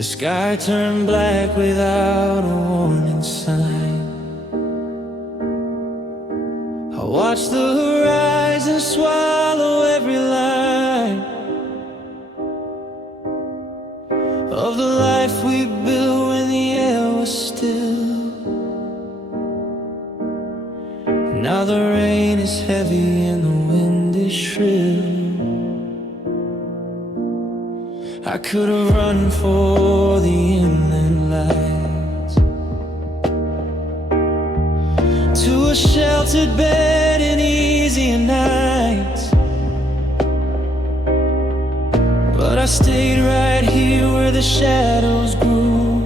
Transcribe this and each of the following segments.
The sky turned black without a warning sign. I watched the horizon swallow every line of the life we built when the air was still. Now the rain is heavy and the wind is shrill. I could have run for the inland lights, to a sheltered bed and easier nights, but I stayed right here where the shadows grew,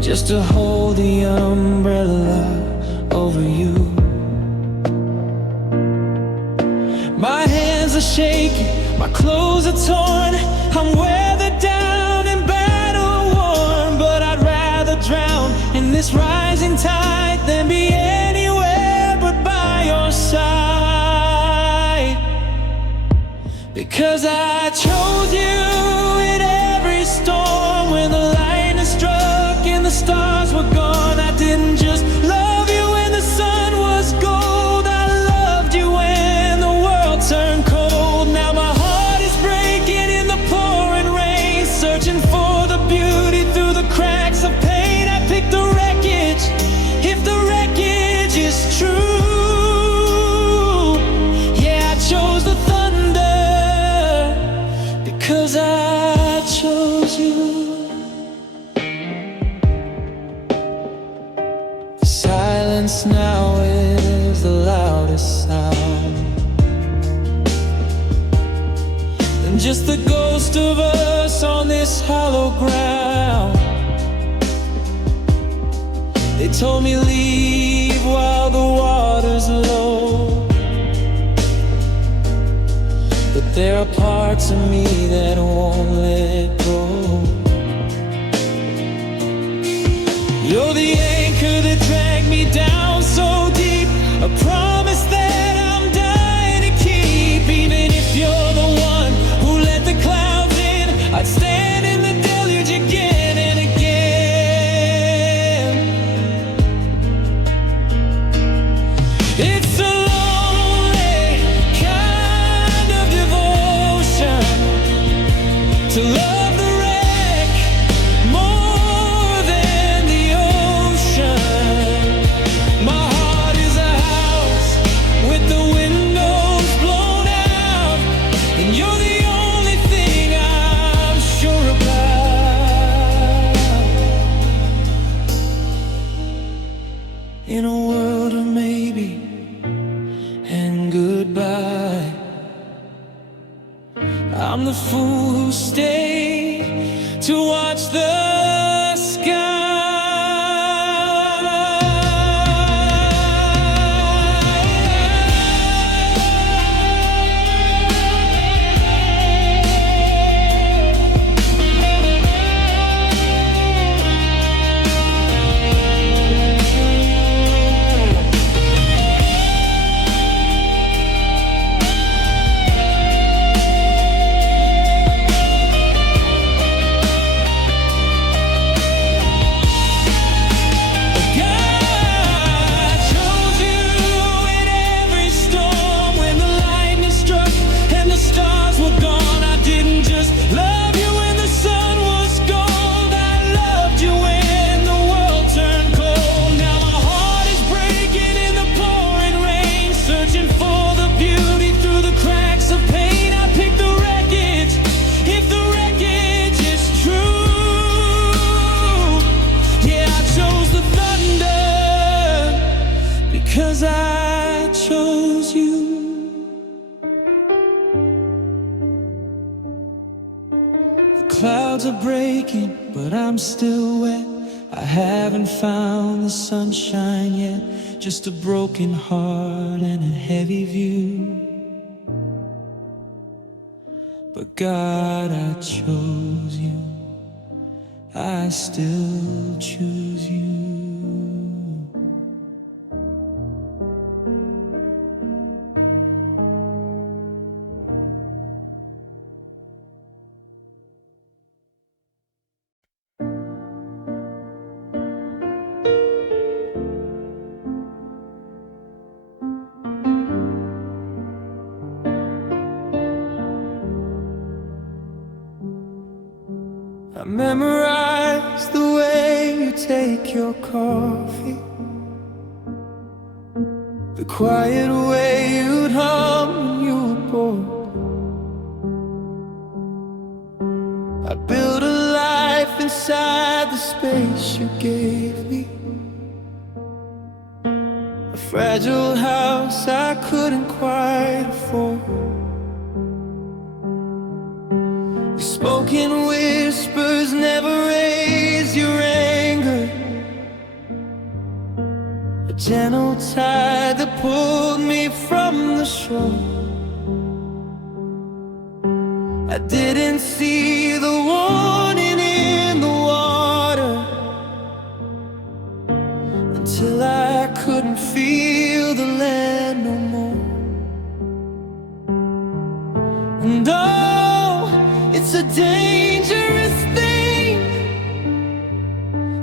just to hold the umbrella over you. My hands are shaking, my clothes are torn, I'm weathered down and battle worn, but I'd rather drown in this rising tide than be anywhere but by your side. Because I chose you in every storm. When the lightning struck and the stars were gone, I didn't just love you when the sun was gold, I loved you when the world turned cold. Now my heart is breaking in the pouring rain, searching for the beauty through the cracks of pain. I picked the wreckage, if the wreckage is true. Yeah, I chose the thunder, because I chose you. The silence now is the loudest sound, and just the ghost of us on this hollow ground. They told me leave while the water's low, but there are parts of me that won't let go. You're the anchor that dragged me down so deep, a promise that I'm dying to keep. Even if you're the one who let the clouds in, I'd stand in the deluge again and again. It's a lonely kind of devotion to love the wreck more than the ocean. My heart is a house with the windows blown out, and you're the only thing I'm sure about. In a world of maybe and goodbye, I'm the fool who stayed to watch the sky. Because I chose you. The clouds are breaking, but I'm still wet. I haven't found the sunshine yet, just a broken heart and a heavy view. But God, I chose you. I still choose you. I memorized the way you take your coffee, the quiet way you'd hum when you were bored. I built a life inside the space you gave me, a fragile house I couldn't quite afford. Spoken whispers never raise your anger, a gentle tide that pulled me from the shore. I didn't see the warning in the water until I couldn't feel the land no more. And oh, it's a dangerous thing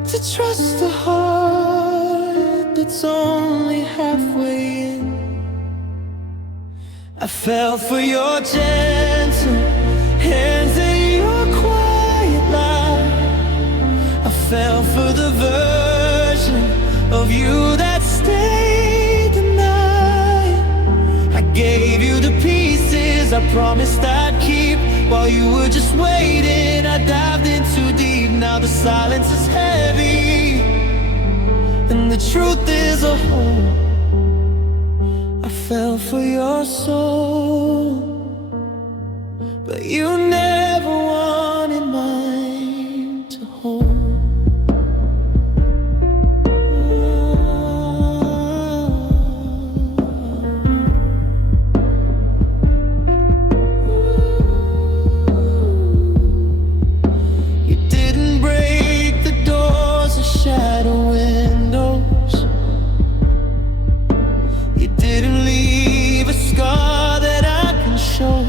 to trust a heart that's only halfway in. I fell for your gentle hands and your quiet light. I fell for the version of you that stayed the night. I gave you the pieces I promised I'd keep while you were just waiting. I dived in too deep. Now the silence is heavy and the truth is a hole. I fell for your soul, but you never wanted mine to hold. You didn't break the doors or shatter windows. You didn't leave a scar that I can show.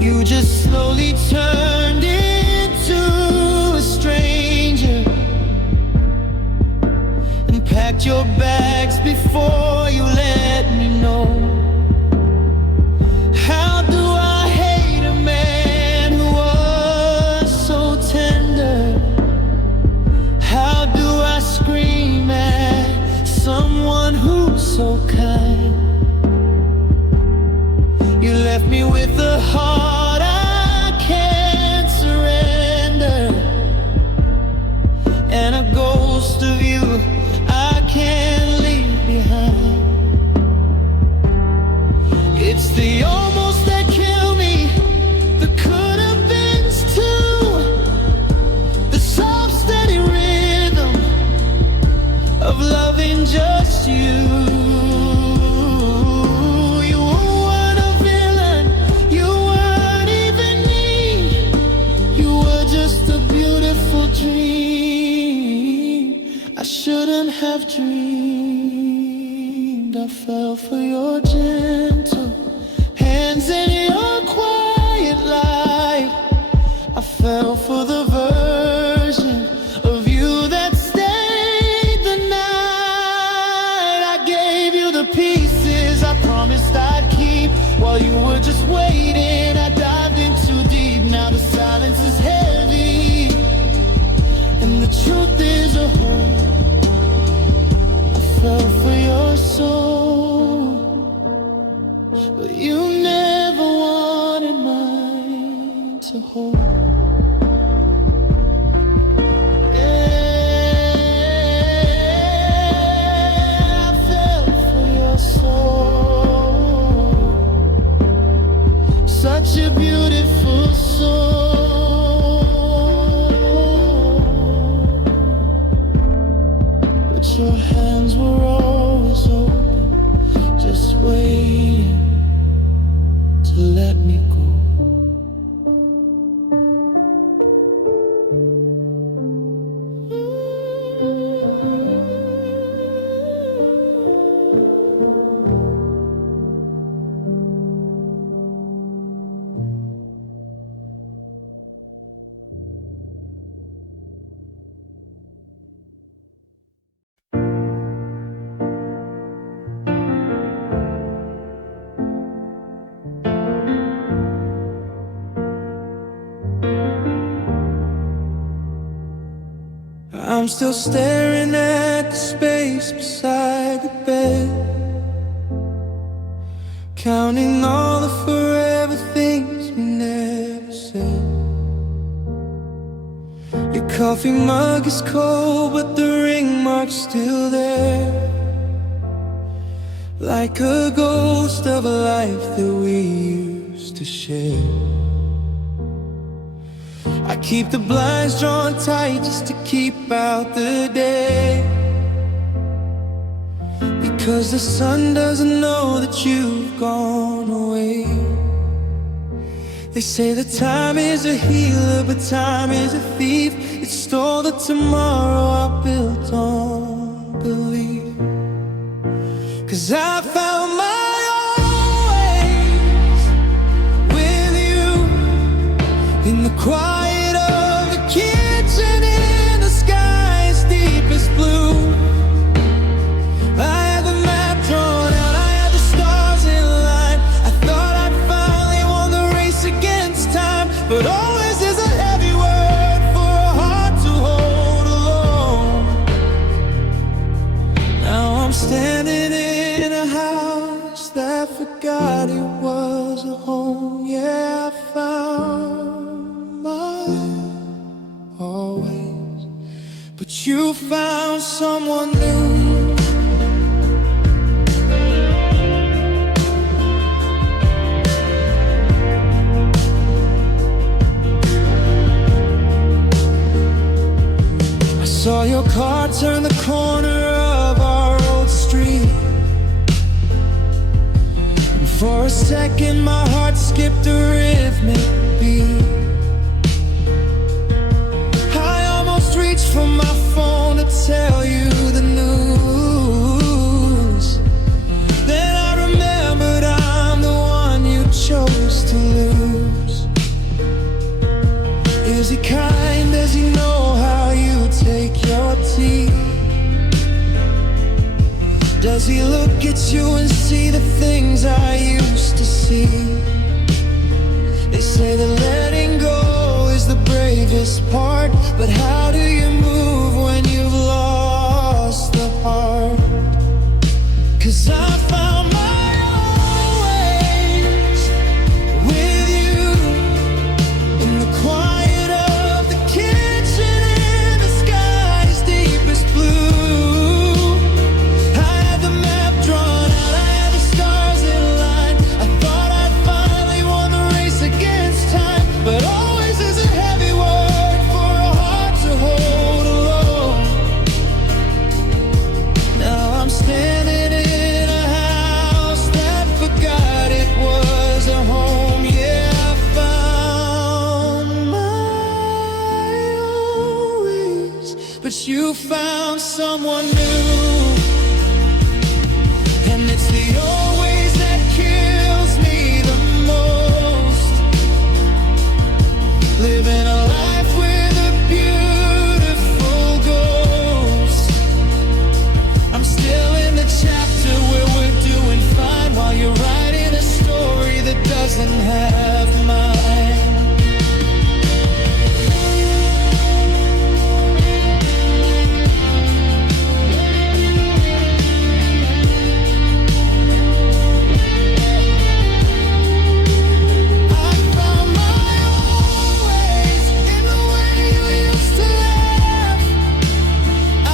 You just slowly turned into a stranger and packed your bags before you let me know. How do I hate a man who was so tender? How do I scream at someone who's so kind? You left me with a heart I can't surrender, and a ghost of you I can't leave behind. It's the almost that kill me, the could have beens too, the soft steady rhythm of loving just you. I shouldn't have dreamed. I fell for your gentle hands and your quiet light. I fell for the version of you that stayed the night. I gave you the pieces I promised I'd keep while you were just waiting. I dived in too deep. Now the silence is heavy and the truth is a hole. Fell for your soul, but you never wanted mine to hold. Yeah, I fell for your soul, such a beautiful soul, but your hands were always open, just waiting to let me go. I'm still staring at the space beside the bed, counting all the forever things we never said. Your coffee mug is cold, but the ring mark's still there, like a ghost of a life that we used to share. I keep the blinds drawn tight just to keep out the day, because the sun doesn't know that you've gone away. They say that time is a healer, but time is a thief. It stole the tomorrow I built on belief. 'Cause I found my own ways with you, in the quiet of the kitchen, in the sky's deepest blue. I had the map drawn out, I had the stars in line. I thought I'd finally won the race against time, but always is a heavy word for a heart to hold alone. Now I'm standing in a house that forgot it was a home. Yeah, I found my always, but you found someone new. I saw your car turn the corner of our old street, and for a second my heart skipped a rhythmic beat. I almost reached for my phone to tell you the news. Then I remembered I'm the one you chose to lose. Is he kind? Does he know how you take your tea? Does he look at you and see the things I used to see? They say that letting go is the bravest part, but how do you move when you've lost the heart? 'Cause I found my own ways with you, in the quiet of the kitchen, in the sky's deepest blue. I had the map drawn out, I had the stars in line. I thought I'd finally won the race against time, but always is a heavy word for a heart to hold alone. Now I'm standing in a house that forgot it was a home. Yeah, I found my always, but you found someone new. And it's the always that kills me the most, living a life with a beautiful ghost. I'm still in the chapter where we're doing fine, while you're writing a story that doesn't have mine. I found my own ways in the way you used to laugh.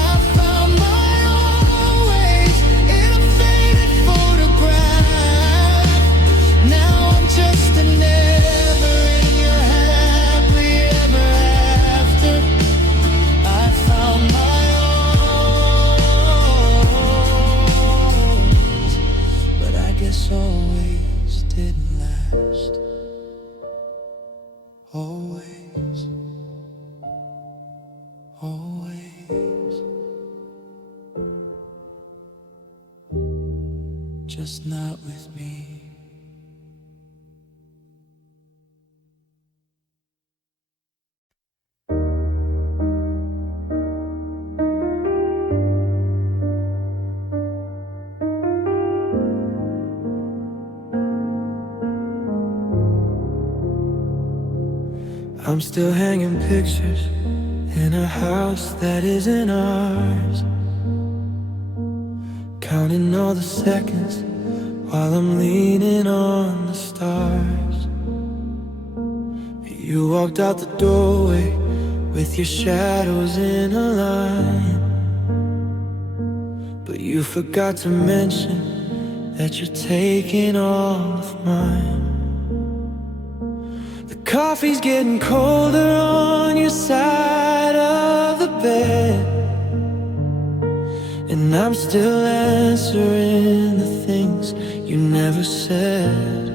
I found my own ways in a faded photograph. Now I'm just a never in your happily ever after. I found my own, but I guess always didn't last. Always, always, just not with me. I'm still hanging pictures in a house that isn't ours, counting all the seconds while I'm leaning on the stars. You walked out the doorway with your shadows in a line, but you forgot to mention that you're taking all of mine. The coffee's getting colder on your side of the bed, and I'm still answering the things you never said.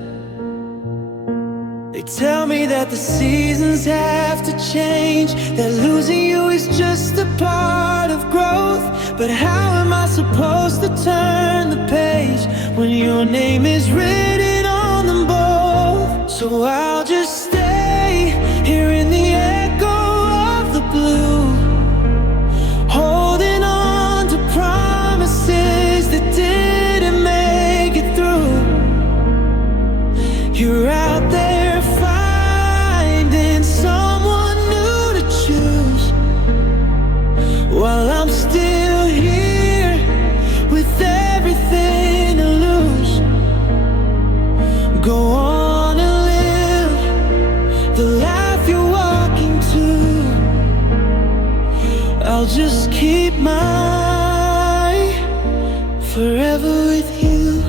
They tell me that the seasons have to change, that losing you is just a part of growth. But how am I supposed to turn the page when your name is written on them both? So I'll just stay here in the echo of the blue, holding on to promises that didn't make it through. You're out there finding someone new to choose, while I'm still here with everything to lose. Go on and live the life you're walking to. I'll just keep my forever with you.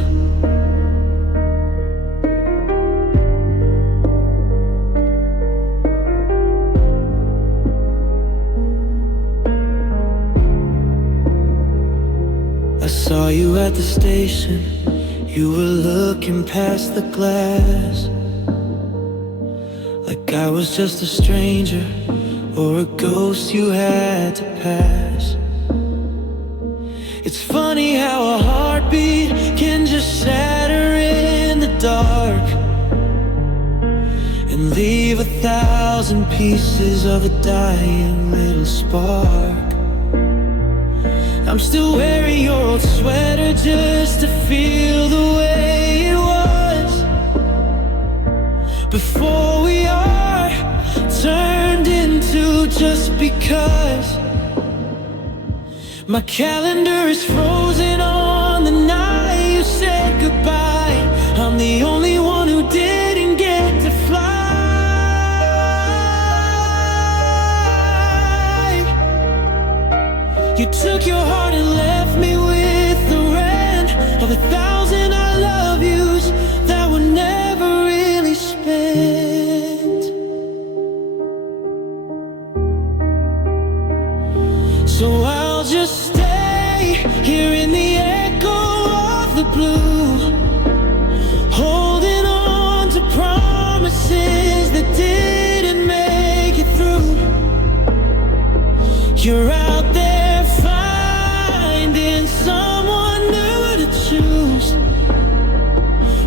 I saw you at the station, you were looking past the glass, like I was just a stranger or a ghost you had to pass. It's funny how a heartbeat can just shatter in the dark and leave 1,000 pieces of a dying little spark. I'm still wearing your old sweater just to feel the way it was before we are turned into just because. My calendar is frozen on the night you said goodbye. I'm the only one who didn't get to fly. You took your heart and left me with the rent of 1,000 I love yous that were never really spent. So I'll just stay here in the echo of the blue, holding on to promises that didn't make it through. You're out there finding someone new to choose,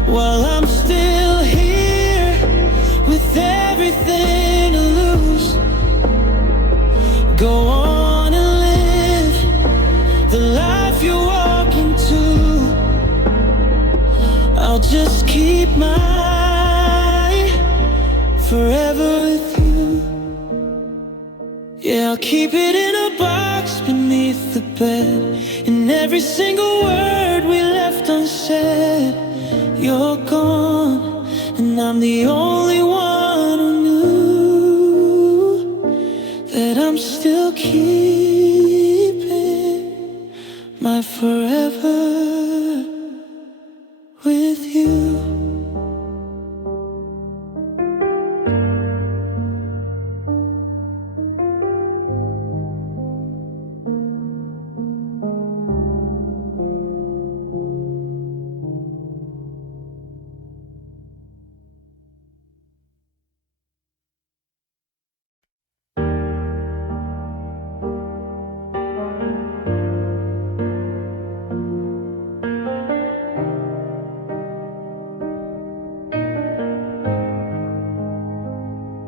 while I'm still here with everything to lose. Go on and live the life you're walking to. I'll just keep my forever with you. Yeah, I'll keep it in a box beneath the bed, and every single word we left unsaid. You're gone, and I'm the only one who knew that I'm still keeping my forever with you.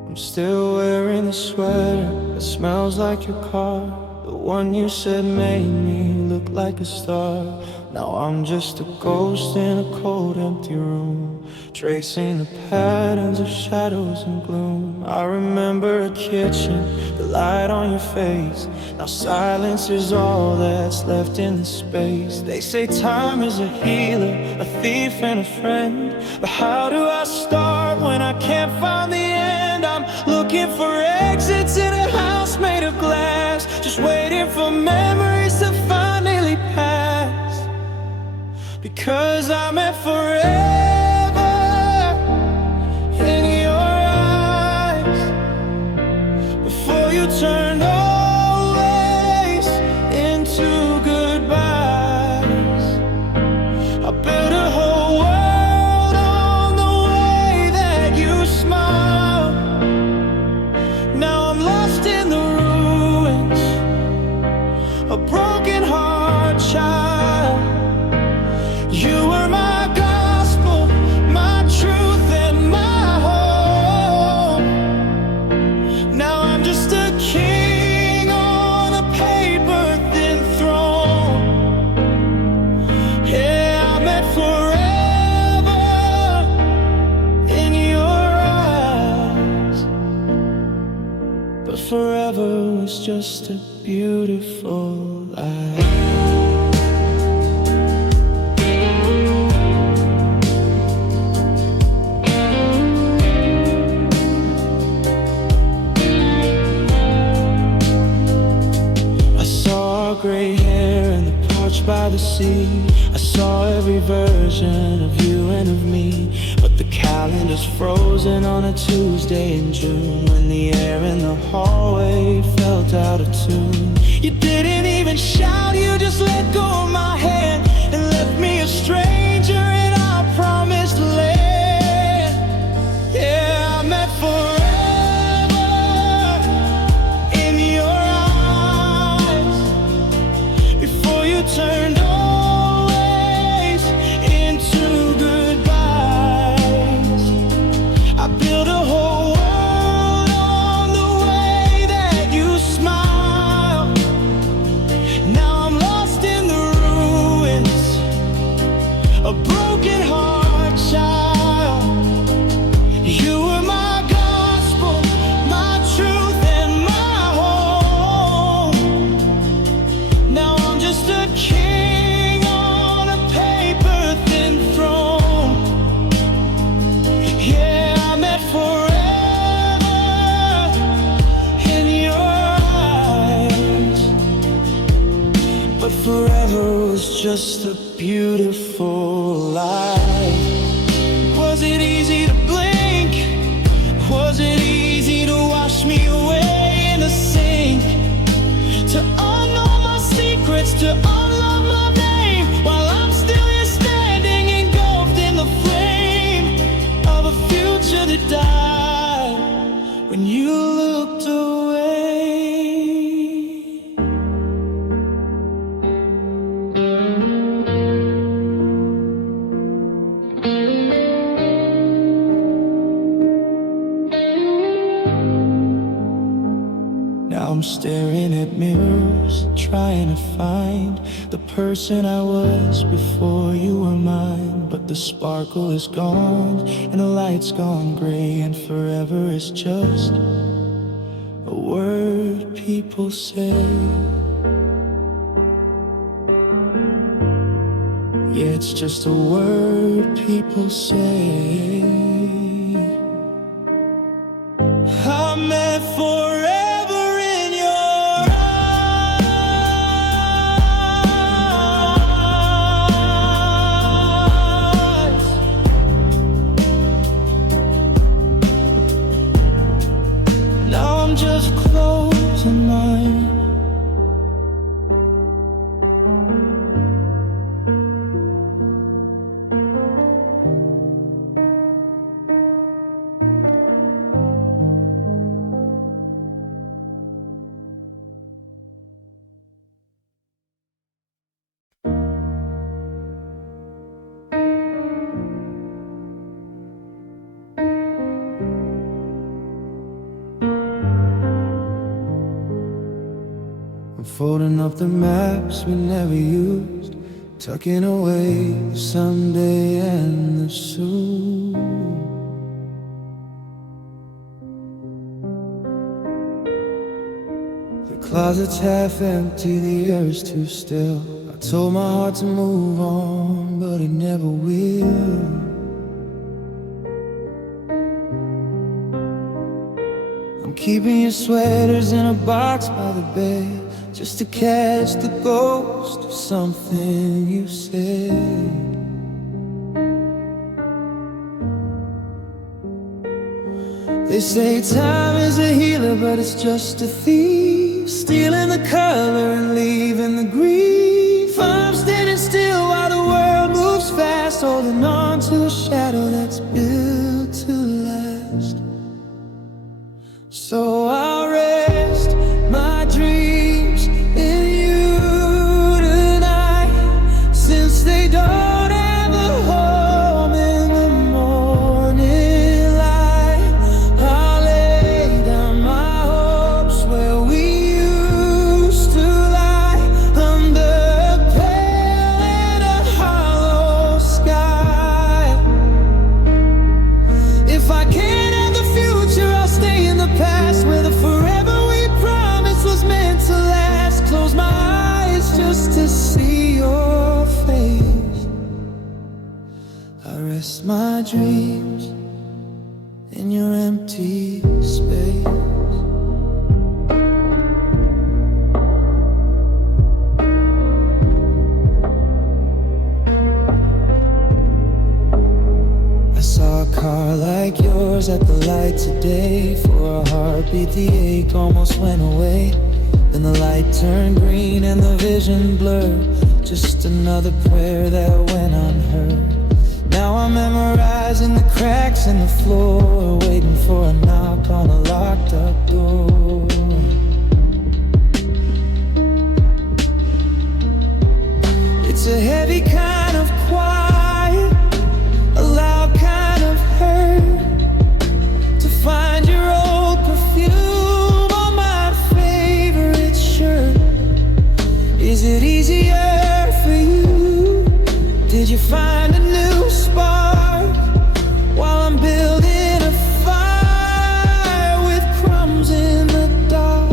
I'm still wearing the sweater that smells like your car, the one you said made me look like a star. Now I'm just a ghost in a cold, empty room, tracing the patterns of shadows and gloom. I remember a kitchen, the light on your face. Now silence is all that's left in the space. They say time is a healer, a thief and a friend. But how do I start when I can't find the end? I'm looking for exits in a house made of glass, just waiting for memories to finally pass. Because I meant forever in your eyes, before you turned always into goodbyes. I built a whole world on the way that you smile. Now I'm lost in the ruins, a broken heart child. You were my gospel, my truth and my home. Now I'm just a king on a paper-thin throne. Yeah, I meant forever in your eyes. But forever was just a beautiful lie. Gray hair and the porch by the sea. I saw every version of you and of me. But the calendar's frozen on a Tuesday in June, when the air in the hallway felt out of tune. You didn't even shout, you just let go of my hand and left me a stranger in our promised land. Yeah, I meant forever turned always into goodbyes. I built a whole world on the way that you smile. Now I'm lost in the ruins, a broken heart child. You were my gospel, my truth and my home. Now I'm just a king on a paper-thin throne. Yeah, I meant forever in your eyes. But forever was just a beautiful lie. Was it easy to blink? Was it easy to wash me away in the sink? To unknow my secrets, to unlove my name, while I'm still here standing engulfed in the flame of a future that died when you looked away. Now I'm staring at mirrors, trying to find the person I was before you were mine. But the sparkle is gone and the light's gone gray, and forever is just a word people say. Yeah, it's just a word people say. I meant forever. Just closing mine. I'm folding up the maps we never used, tucking away someday and the soon. closet's half empty, the air's too still. I told my heart to move on, but it never will. I'm keeping your sweaters in a box by the bed, just to catch the ghost of something you said. They say time is a healer, but it's just a thief, stealing the color and leaving the grief. I'm standing still while the world moves fast, holding on to a shadow that's built to last. So I'll rest my dreams in you tonight, since they don't have a home in the morning light. I'll lay down my hopes where we used to lie, under a pale and a hollow sky. If I can't have the future, I'll stay in the past, where the forever we promised was meant to last. Close my eyes just to see your face. I rest my dreams in your empty space. I saw a car like yours at the light today. For a heartbeat, the ache almost went away. Then the light turned green and the vision blurred, just another prayer that went unheard. Now I'm memorizing the cracks in the floor, waiting for a knock on a locked up door. It's a heavy kind of quiet, a loud kind of hurt, to find your old perfume on my favorite shirt. Is it easier for you? Did you find a new spark while I'm building a fire with crumbs in the dark?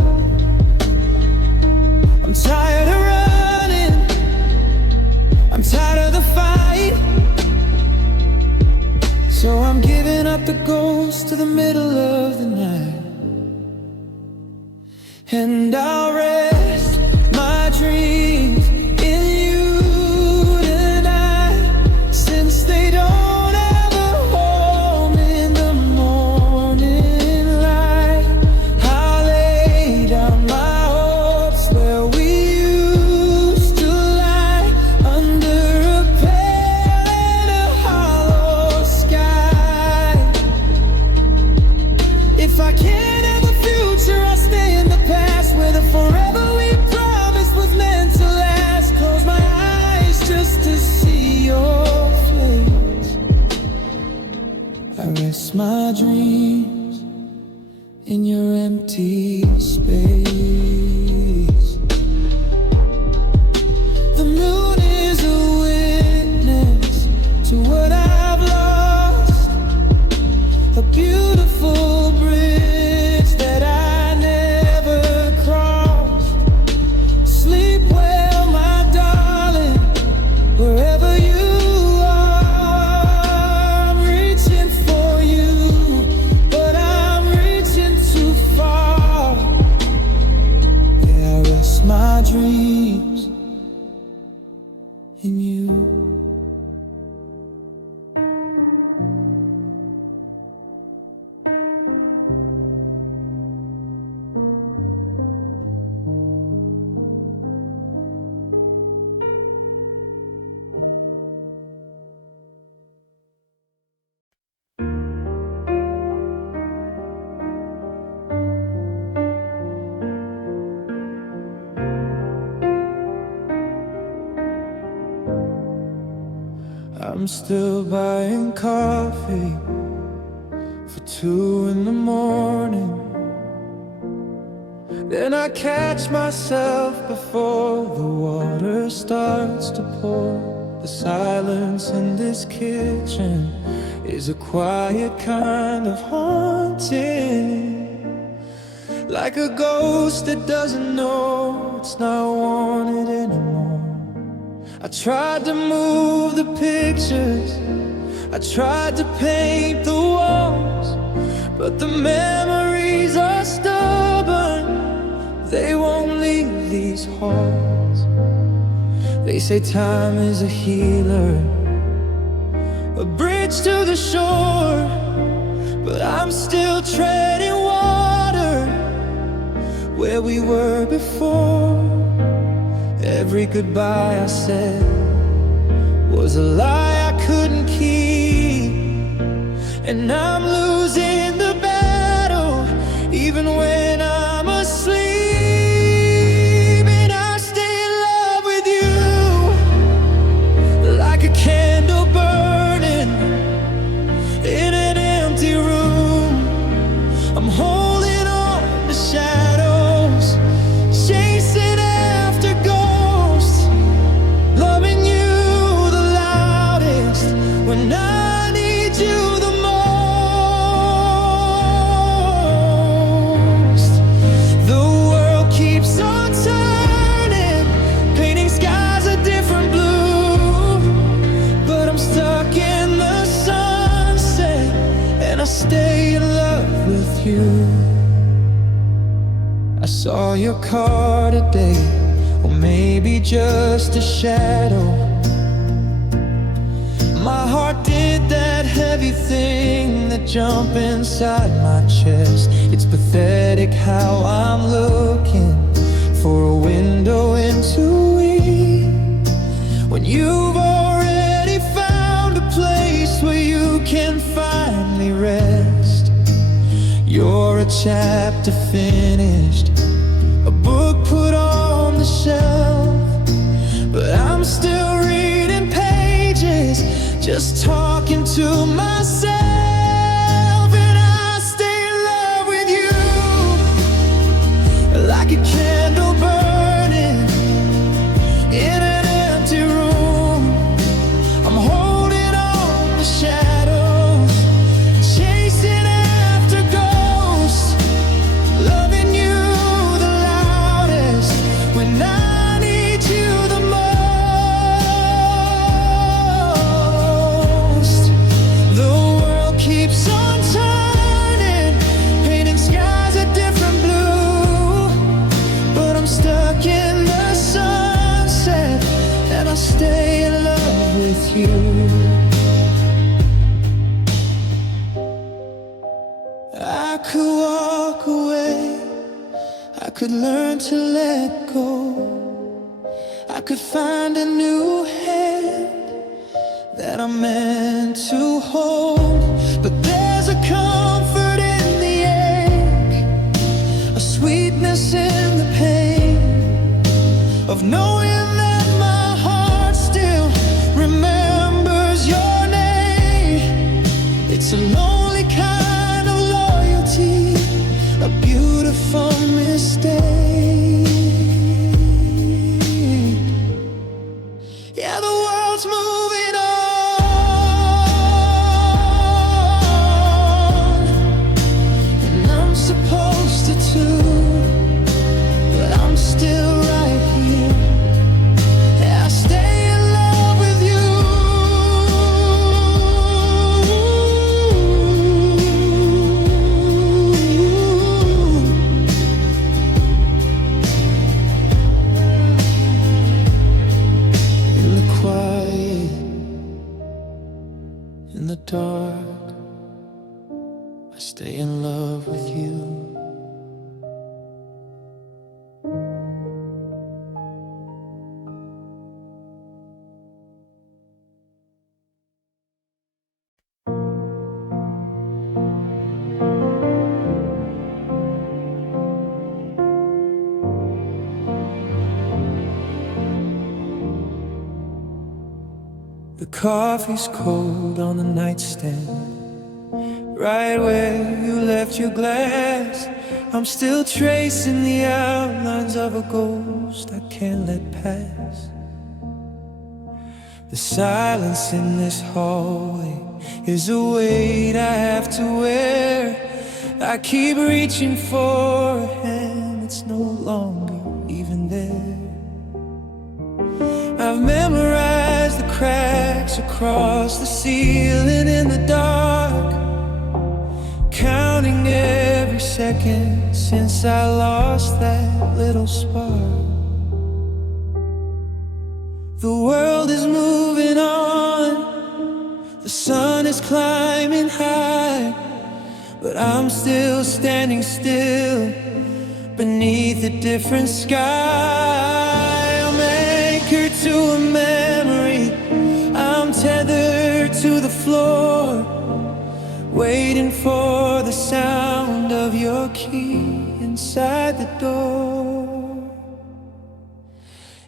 I'm tired of running, I'm tired of the fight, so I'm giving up the ghost to the middle of the night. And I'll rest my dreams in you tonight, since they don't have a home in the morning light. I'll lay down my hopes where we used to lie, under a pale and a hollow sky. If I can't have a future, I'll stay in the past, where the forever we promised was meant to last. Close my eyes just to see your face. I rest my dreams in your empty space. The moon is a witness to what I've lost, a beautiful bridge that I never crossed. Sleep well, my darling, wherever you are. I'm reaching for you, but I'm reaching too far. Yeah, I rest my dreams in you. I'm still buying coffee for 2 in the morning. Then I catch myself before the water starts to pour. The silence in this kitchen is a quiet kind of haunting. like a ghost that doesn't know it's not wanted anymore. I tried to move the pictures, I tried to paint the walls, but the memories are stubborn, they won't leave these halls. They say time is a healer, a bridge to the shore, but I'm still treading water where we were before. Every goodbye I said was a lie I couldn't keep, and I'm losing the battle even when I'm asleep. And I stay in love with you like a candle burning in an empty room. I'm holding on to shadows, chasing after ghosts, loving you the loudest when I need you the most. The world keeps on turning, painting skies a different blue, but I'm stuck in the sunset, and I stay in love with you. I saw your car today, or maybe just a shadow. My heart did that heavy thing that jump inside my chest. It's pathetic how I'm looking for a window into we, when you've already found a place where you can finally rest. You're a chapter finished, a book put on the shelf, but I'm still reading pages, just talking to myself. And I stay in love with you like a candle burning in an empty room. I'm holding on to shadows, chasing after ghosts, loving you the loudest when I need you the most. The world keeps on turning, painting skies a different blue, but I'm stuck in the sunset, and I stay in love with you. I could walk away, I could learn to let go, I could find a new hand that I'm meant to hold, but there's a comfort in the ache, a sweetness in the pain of knowing that my heart still remembers your name. It's a lonely kind of loyalty, a beautiful mistake. Yeah, the world's moving on, and I'm supposed to too, but I'm still right here. Yeah, I stay in love with you. In the quiet, in the dark, I stay in love with you. The coffee's cold on the nightstand, right where you left your glass. I'm still tracing the outlines of a ghost I can't let pass. The silence in this hallway is a weight I have to wear. I keep reaching for a hand that's no longer even there. I've memorized the cracks across the ceiling in the dark, counting every second since I lost that little spark. The world is moving on, the sun is climbing high, but I'm still standing still beneath a different sky. I'm anchored to a memory, I'm tethered to the floor, waiting for the sound of your key inside the door.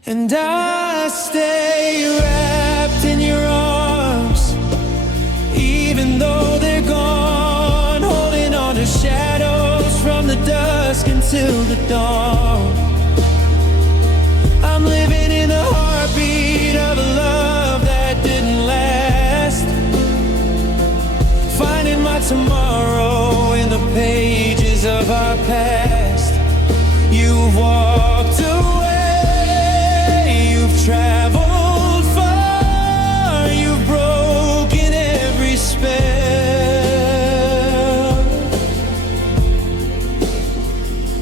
And I stay wrapped in your arms, even though they're gone, holding on to shadows from the dusk until the dawn. I'm living in the heartbeat of a love that didn't last, finding my tomorrow in the pages of our past. You've walked away, you've traveled far, you've broken every spell,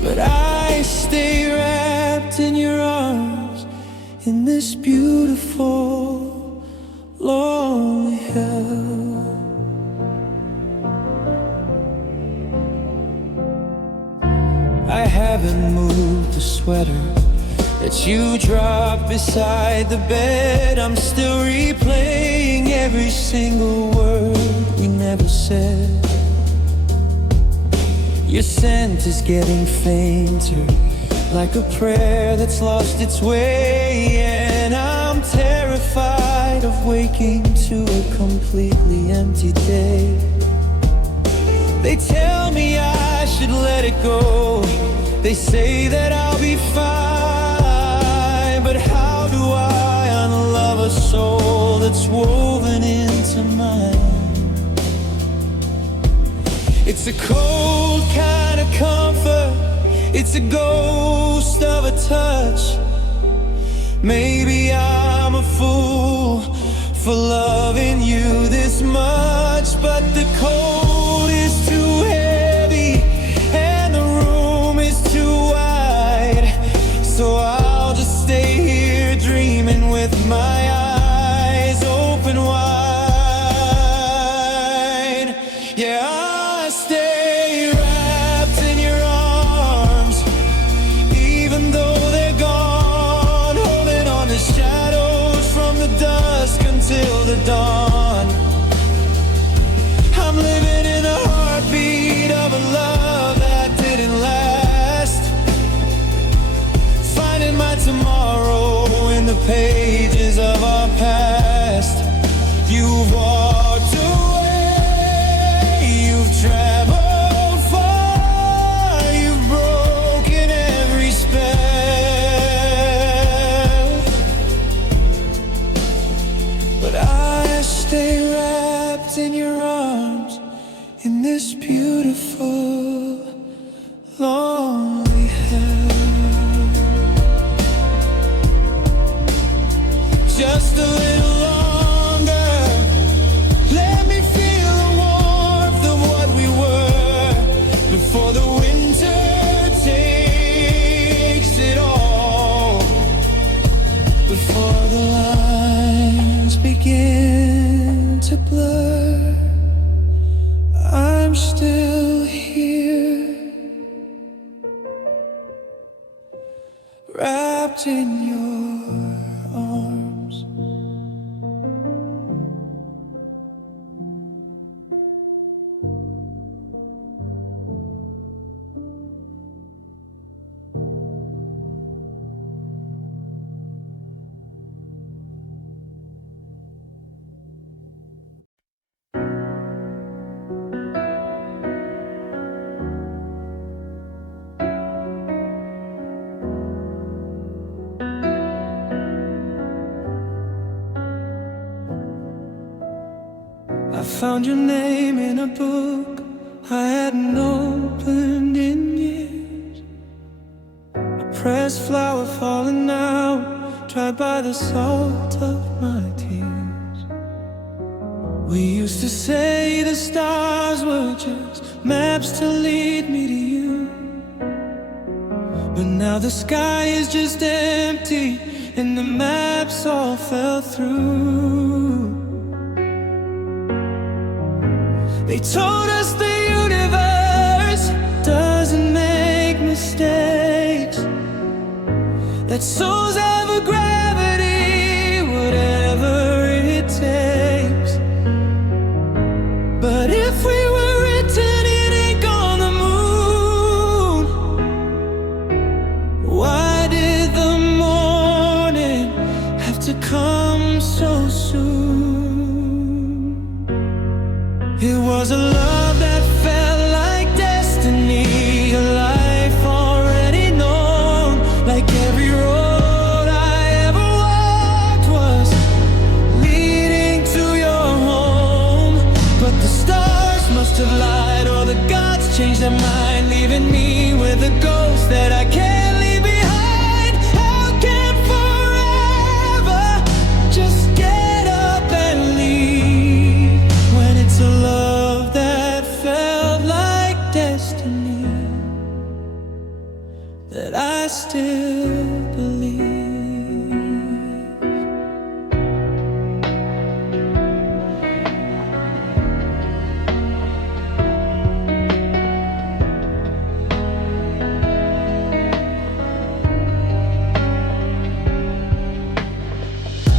but I stay wrapped in your arms in this beautiful, lonely hell. I haven't moved the sweater that you dropped beside the bed. I'm still replaying every single word we never said. Your scent is getting fainter, like a prayer that's lost its way, and I'm terrified of waking to a completely empty day. They tell me I should let it go, they say that I'll be fine, but how do I unlove a soul that's woven into mine? It's a cold kind of comfort, it's a ghost of a touch. Maybe I'm a fool for loving you this much, but the cold is too heavy and the room is too wide, so I'll just stay here dreaming with my eyes open wide. Yeah, I stay wrapped in your arms, even though they're gone, holding on to shadows from the dusk until the dawn. I'm living in a heartbeat of a love that didn't last, finding my tomorrow in the pages of our past. You've walked away, you've traveled far, you've broken every spell, but I stay wrapped in your arms in this beautiful, lonely hell. Just a little longer, let me feel the warmth of what we were, before the winter takes it all, before the lines begin to blur. I'm still here, wrapped in your arms. I found your name in a book I hadn't known pressed flower falling out, dried by the salt of my tears. We used to say the stars were just maps to lead me to you, but now the sky is just empty and the maps all fell through. They told us the universe doesn't make mistakes, that souls have a gravity, whatever it takes. But if we were written in ink on the moon, why did the morning have to come so soon? It was a love that felt like destiny, a life already known. Like every road I ever walked was leading to your home. But the stars must have lied, or the gods changed their mind, leaving me with a ghost that I can't leave behind. How can forever just get up and leave, when it's a love that felt like destiny, that I still believe?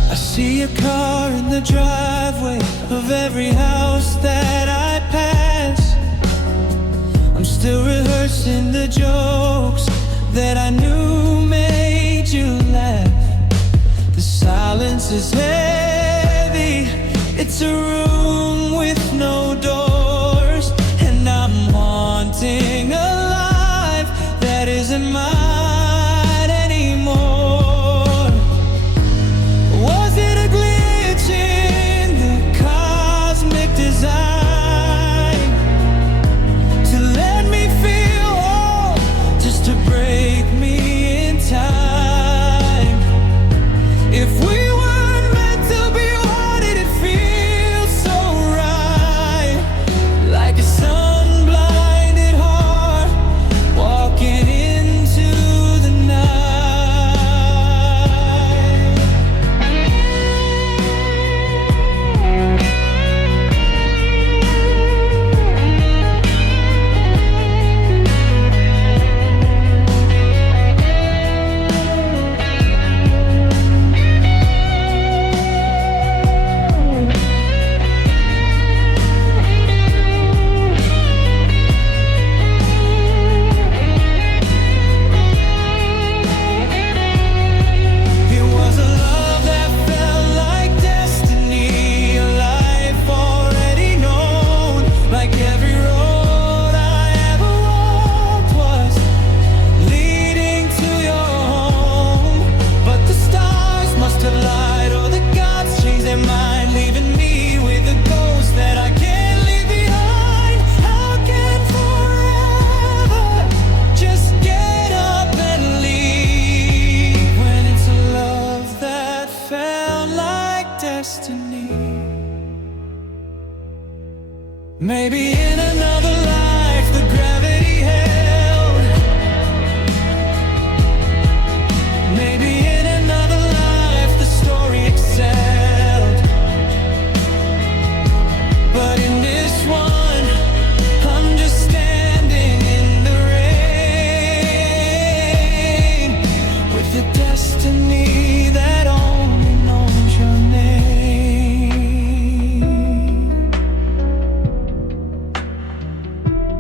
I see a car in the driveway of every house that I pass. I'm still rehearsing the jokes that I knew made you laugh. The silence is heavy, it's a room with no doors, and I'm haunting a life that isn't mine anymore. Was it a glitch in the cosmic design to let me feel whole, just to break me in time? If we weren't meant to be, why did it feel so right? Like a sun-blinded heart walking into the night. It was a love that felt like destiny, a life already known. Like every road I ever walked was leading to your home. But the stars must have lied, or the gods changed their mind, leaving me with a ghost that I can't leave behind. How can forever just get up and leave, when it's a love that felt like destiny? Maybe in another life the gravity held, maybe in another life the story excelled, but in this one I'm just standing in the rain, with the destiny that only knows your name.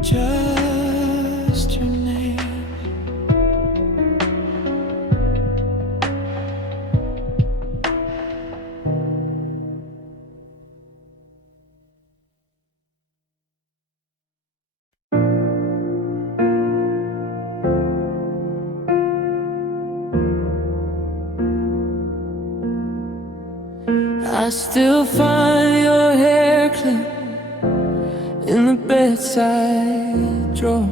Just your name. I still find your hair clip in the bedside drawer.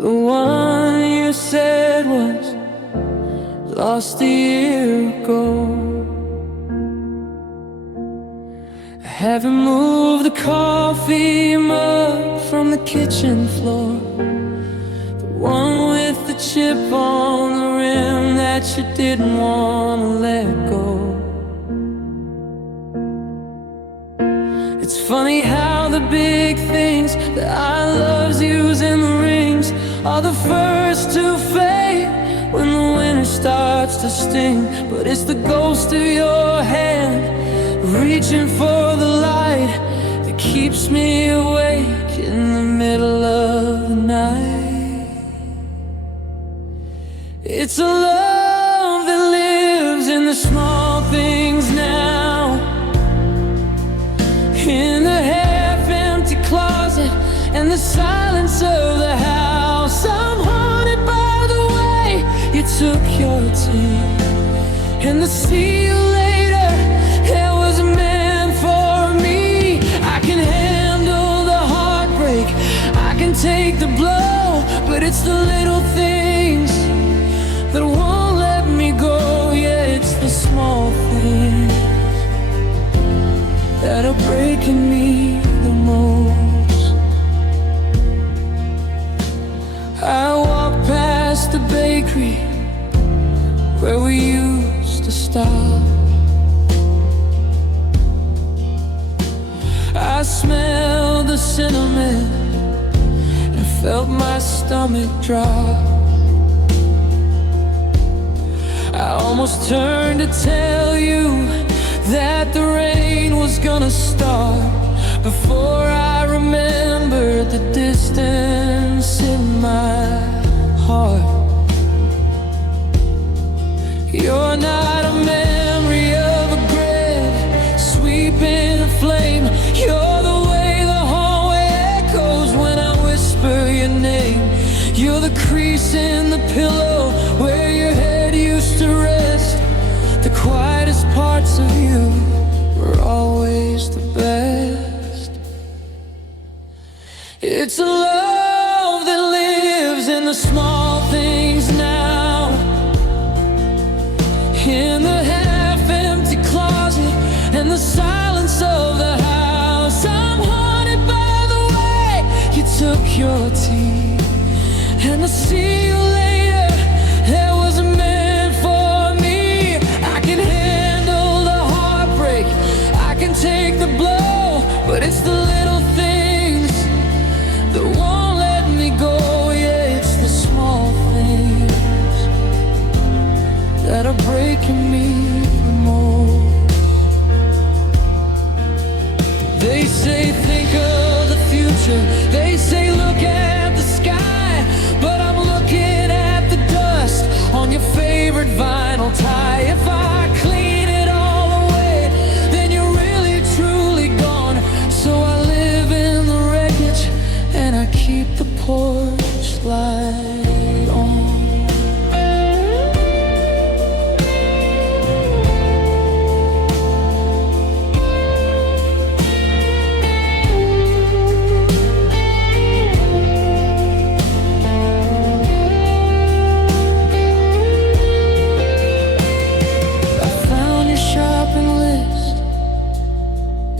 The one you said was lost a year ago. I haven't moved the coffee mug from the kitchen floor, the one with the chip on the rim that you didn't want to let go. It's funny how the big things that I love's using the rings are the first to fade when the winter starts to sting. But it's the ghost of your hand reaching for the light that keeps me awake in the middle of the night. It's a love that lives in the small things now, in the half-empty closet and the silence of the house. I'm haunted by the way you took your tea, and the see you later, it was meant for me. I can handle the heartbreak, I can take the blow, but it's the little things that won't let me go. Yeah, it's the small things that are breaking me the most. I walk past the bakery where we used to stop. I smelled the cinnamon and felt my stomach drop. I almost turned to tell you that the rain was gonna start before I remembered the distance in my heart. You're not a memory of a grid sweeping a flame. You're the way the hallway echoes when I whisper your name. You're the crease in the pillow where your head used to rest. The quietest parts of you were always the best. It's a love that lives in the small things now, in the half-empty closet and the silence of the house. I'm haunted by the way you took your tea, and the see you later, it was meant for me. I can handle the heartbreak, I can take the blow, but it's the little things that won't let me go. Yeah, it's the small things that are breaking me the most. They say think of the future, they say look at the sky, but I'm looking at the dust on your favorite vinyl tie. If I clean it all away, then you're really truly gone. So I live in the wreckage and I keep the porch light on.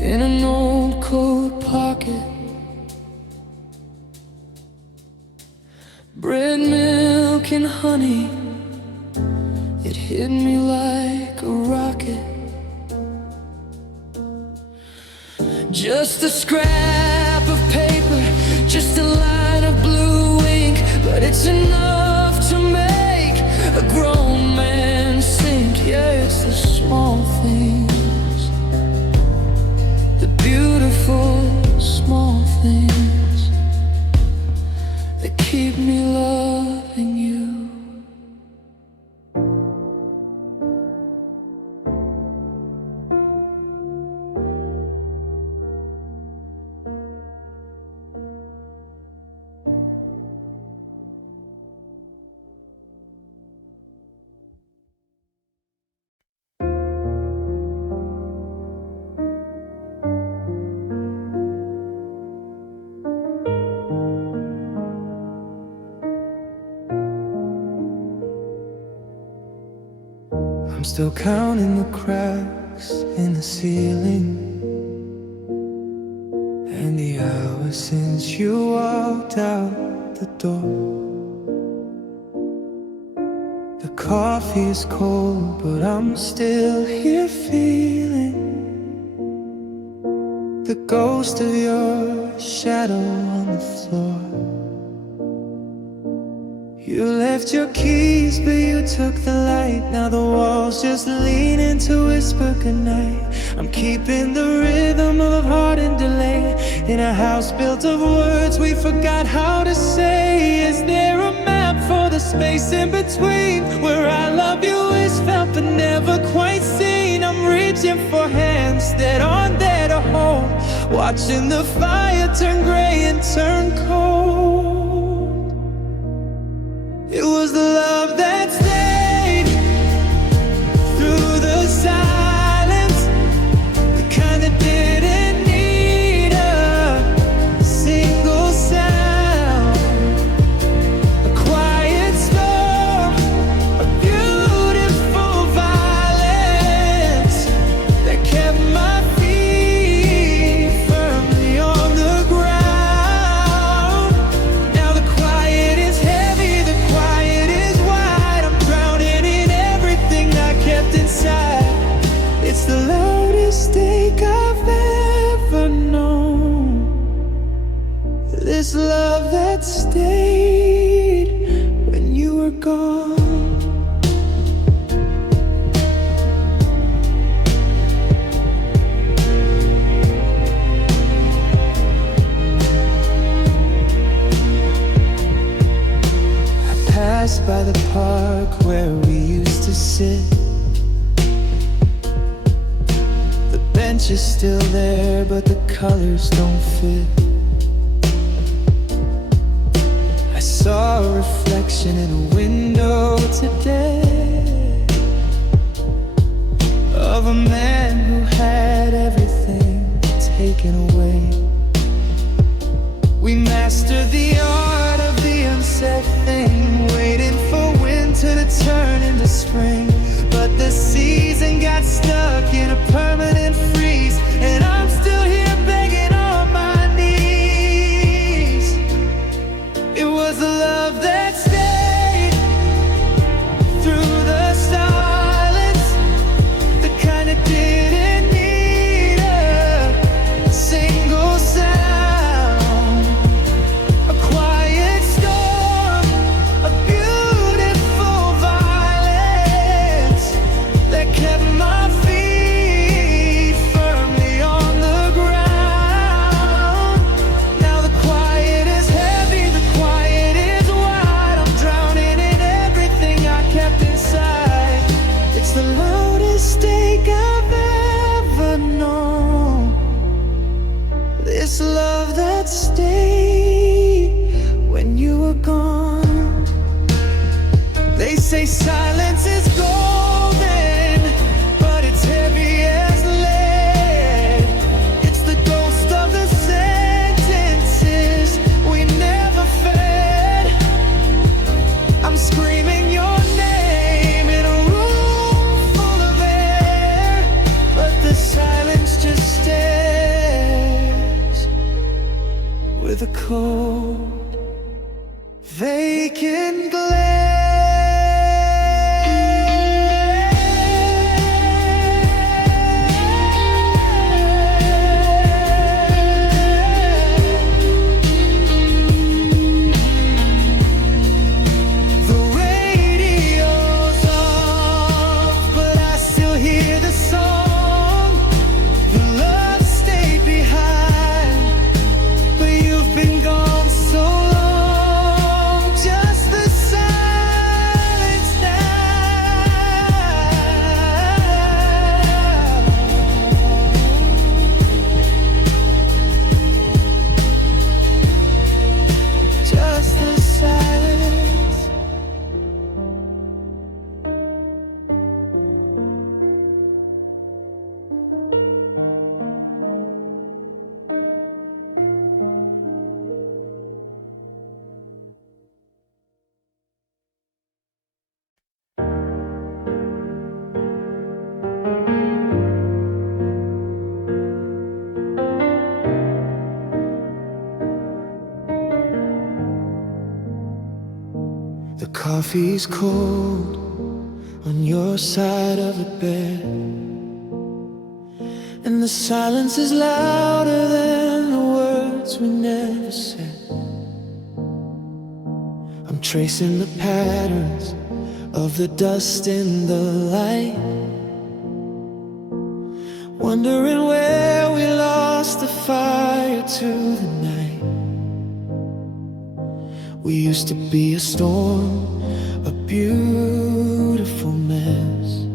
In an old coat pocket, bread, milk, and honey, it hit me like a rocket. Just a scrap of paper, just a line of blue ink, but it's enough to make a grown man sink. Yeah, it's the small things, the beautiful small things that keep me loving you. I'm still counting the cracks in the ceiling, and the hours since you walked out the door. The coffee is cold, but I'm still here feeling the ghost of your shadow on the floor. You left your keys, but you took the light. Now the walls just leaning to whisper goodnight. I'm keeping the rhythm of heart and delay in a house built of words we forgot how to say. Is there a map for the space in between, where I love you is felt but never quite seen? I'm reaching for hands that aren't there to hold, watching the fire turn gray and turn cold. It was the love that stayed through the silence, the kind that didn't need a single sound. A quiet storm, a beautiful violence that kept my feet firmly on the ground. Now the quiet is heavy, the quiet is wide. I'm drowning in everything I kept inside. It's the loudest ache I've ever known. This love that stayed when you were gone. Passed by the park where we used to sit. The bench is still there, but the colors don't fit. I saw a reflection in a window today of a man who had everything taken away. We mastered the art of the unsaid thing, waiting for winter to turn into spring. But the season got stuck in a permanent freeze, and I'm still here begging on my knees. It was the love that stayed through the silence, the kind that didn't need a single sound. A quiet storm, a beautiful violence that kept my feet firmly on the ground. Now the quiet is heavy, the quiet is wide. I'm drowning in everything I kept inside. It's the loudest ache I've ever known. This love that stayed when you were gone. They say silence is golden, but it's heavy as lead. It's the ghost of the sentences we never fed. I'm screaming your name in a room full of air, but the silence just stares with a cold, vacant glare. The radio's off, but I still hear the song. The love stayed behind, but you've been gone so long. Just the silence The coffee's cold on your side of the bed, and the silence is louder than the words we never said. I'm tracing the patterns of the dust in the light, wondering where we lost the fire to the night. We used to be a storm, a beautiful mess.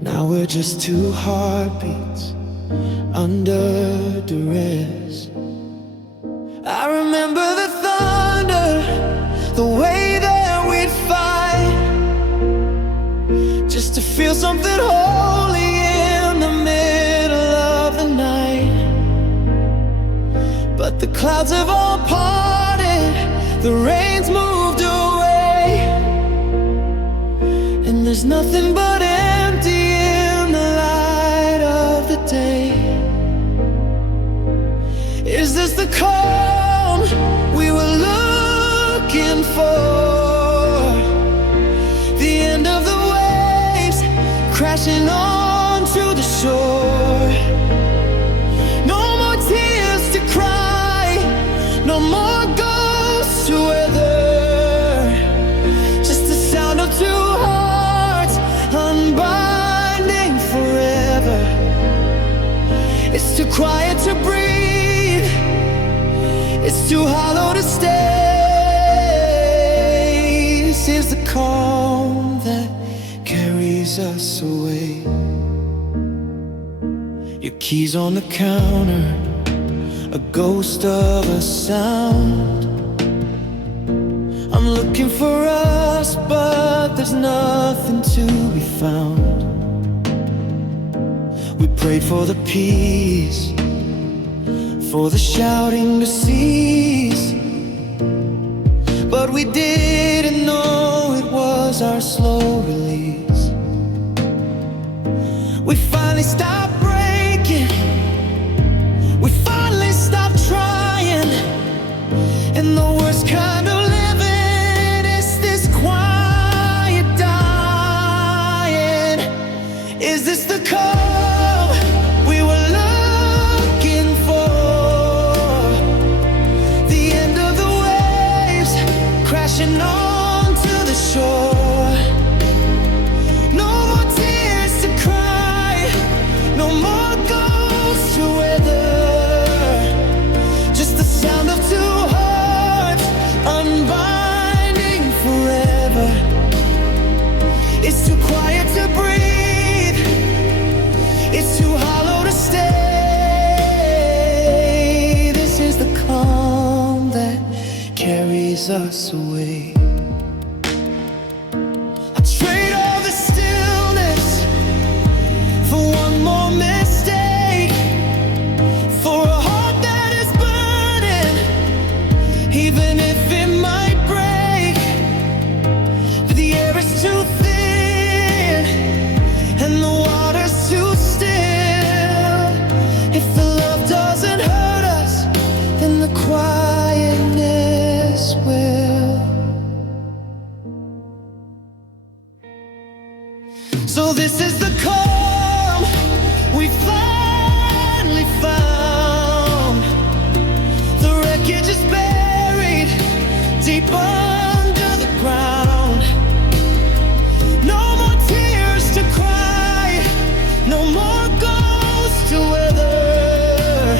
Now we're just two heartbeats under duress. I remember the thunder, the way that we'd fight, just to feel something holy in the middle of the night. But the clouds have all parted, the rain's moved away, and there's nothing but empty in the light of the day. Is this the calm we were looking for? The end of the waves crashing onto the shore. No more tears to cry, no more ghosts to weather, just the sound of two hearts unbinding forever. It's too quiet to breathe, it's too hollow to stay. This is the calm that carries us away. Your keys on the counter, a ghost of a sound. I'm looking for us, but there's nothing to be found. We prayed for the peace, for the shouting to cease, but we didn't know it was our slow release. We finally stopped breaking, we finally stopped trying, and the worst kind of living is this quiet dying. Is this the call we were looking for? The end of the waves crashing onto the shore. No more tears to cry, no more ghosts to weather, just the sound of two hearts unbinding forever. It's too quiet to breathe, it's too hollow to stay. This is the calm that carries us away. I trade all the stillness for one more mistake, for a heart that is burning, even if it might break. But the air is too thin and the water's too still. If the love doesn't hurt us, then the quietness will. So this is the calm we finally found. The wreckage is buried deep under the ground. No more tears to cry, no more ghosts to weather,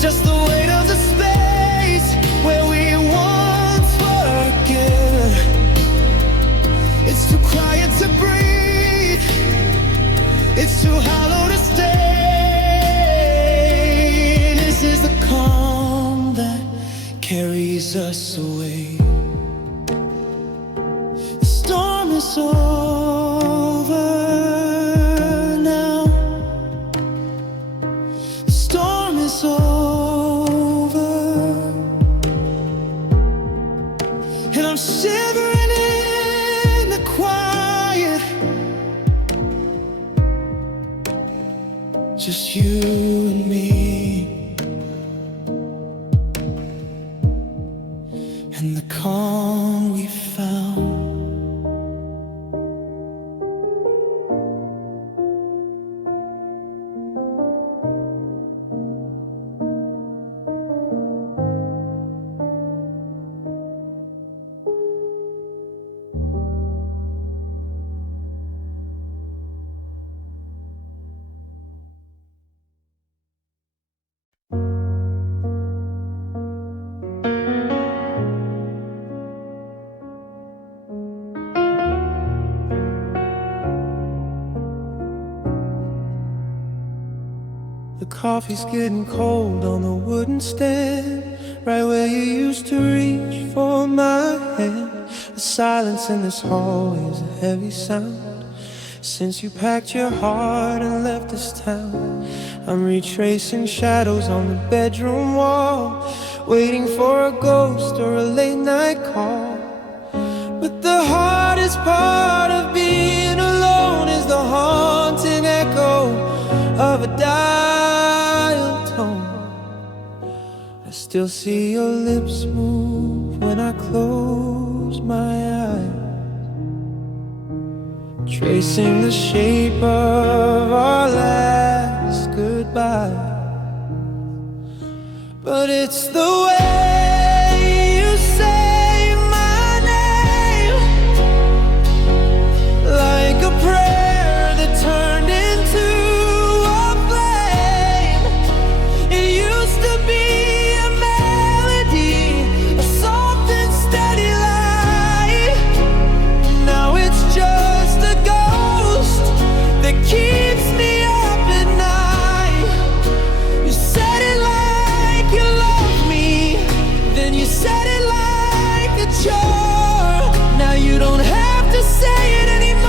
just the weight of the space where we once were again. It's too quiet to breathe, it's too hollow to stay. This is the calm that carries us away. The storm is over now, the storm is over, and I'm shivering in the quiet. Just you and me, and the calm Coffee's getting cold on the wooden stand, right where you used to reach for my hand. The silence in this hall is a heavy sound. Since you packed your heart and left this town, I'm retracing shadows on the bedroom wall, waiting for a ghost or a late night call. But the hardest part of being alone is the haunting echo of a dial tone. I still see your lips move when I close my eyes, tracing the shape of our last goodbye. But it's the way you say my name, like a prayer that turned into a flame. It used to be a melody, a soft and steady light. Now it's just a ghost that keeps me up at night. You said it like you love me, then you said it like a chore. Now you don't have to say it anymore.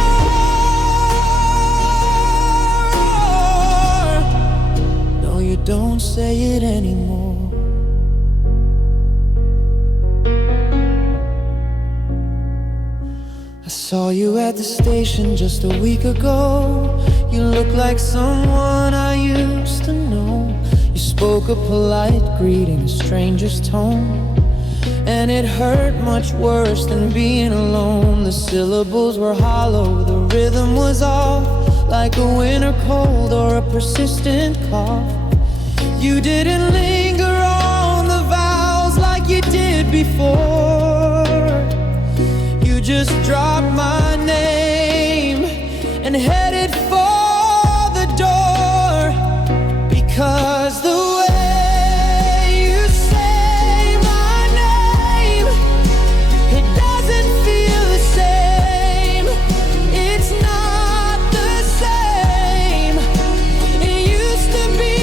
No, you don't say it anymore. I saw you at the station just a week ago. You look like someone I used to know. You spoke a polite greeting, a stranger's tone, and it hurt much worse than being alone. The syllables were hollow, the rhythm was off, like a winter cold or a persistent cough. You didn't linger on the vows like you did before. You just dropped my name and headed for the door. Because the way you say my name, it doesn't feel the same. It's not the same. It used to be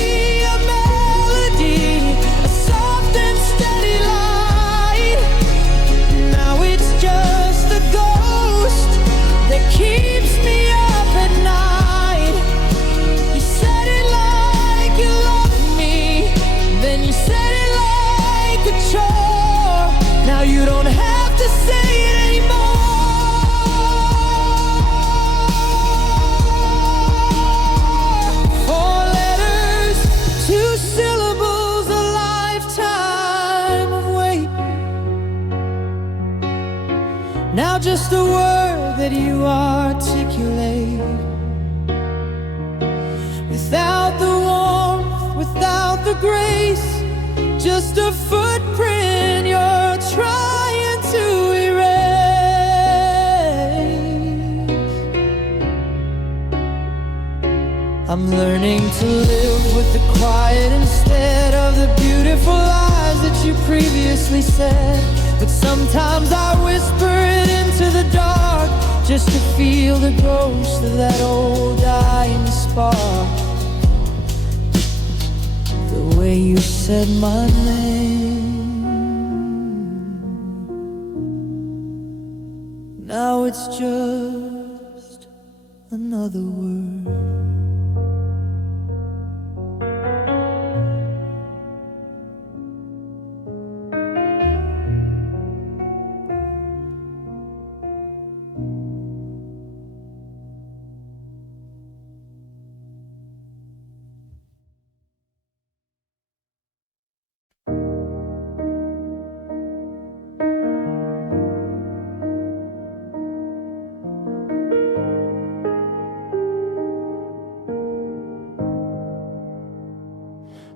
a melody, a soft and steady light. Now it's just a ghost that keeps me up at night. You said it like you love me, then you said it like a chore. Now you don't have to say it anymore. 4 letters, 2 syllables, a lifetime of wait. Now just a word that you articulate, without the warmth, without the grace, just a footprint you're trying to erase. I'm learning to live with the quiet instead of the beautiful lies that you previously said. But sometimes I whisper it into the dark, just to feel the ghost of that old dying spark. The way you said my name, now it's just another word.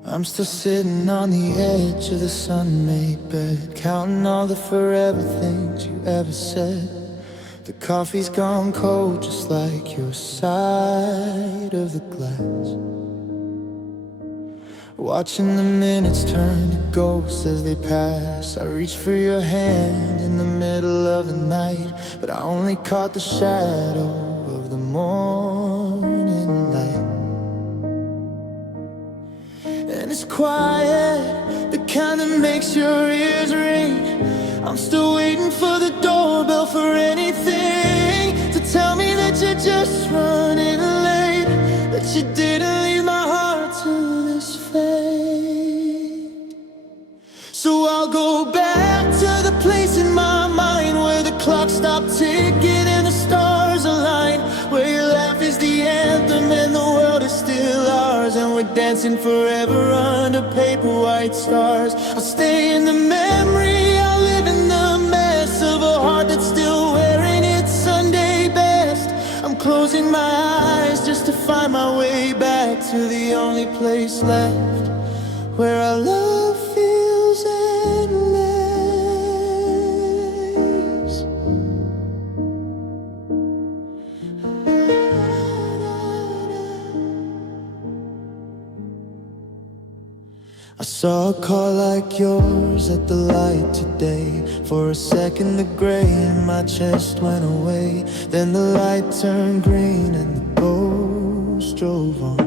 I'm still sitting on the edge of the sun-made bed, counting all the forever things you ever said. The coffee's gone cold, just like your side of the glass. Watching the minutes turn to ghosts as they pass. I reached for your hand in the middle of the night, but I only caught the shadow of the morning light. quiet, the kind that makes your ears ring. I'm still waiting for the doorbell for anything to tell me that you're just running late, that you didn't leave my heart to this fate. So I'll go back to the place in my mind where the clock stopped ticking and the stars align, where your laugh is the anthem and the world is still ours, and we're dancing forever under paper white stars. I'll stay in the memory, I'll live in the mess of a heart that's still wearing its Sunday best. I'm closing my eyes just to find my way back to the only place left where our love feels endless. I saw a car like yours at the light today. For a second the gray in my chest went away. Then the light turned green and the ghost drove on.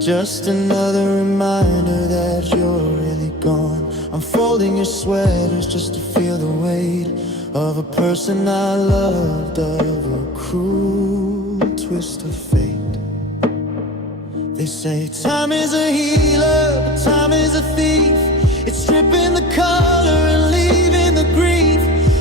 Just another reminder that you're really gone. I'm folding your sweaters just to feel the weight of a person I loved, of a cruel twist of fate. They say time is a healer, but time is a thief. It's stripping the color and leaving the grief.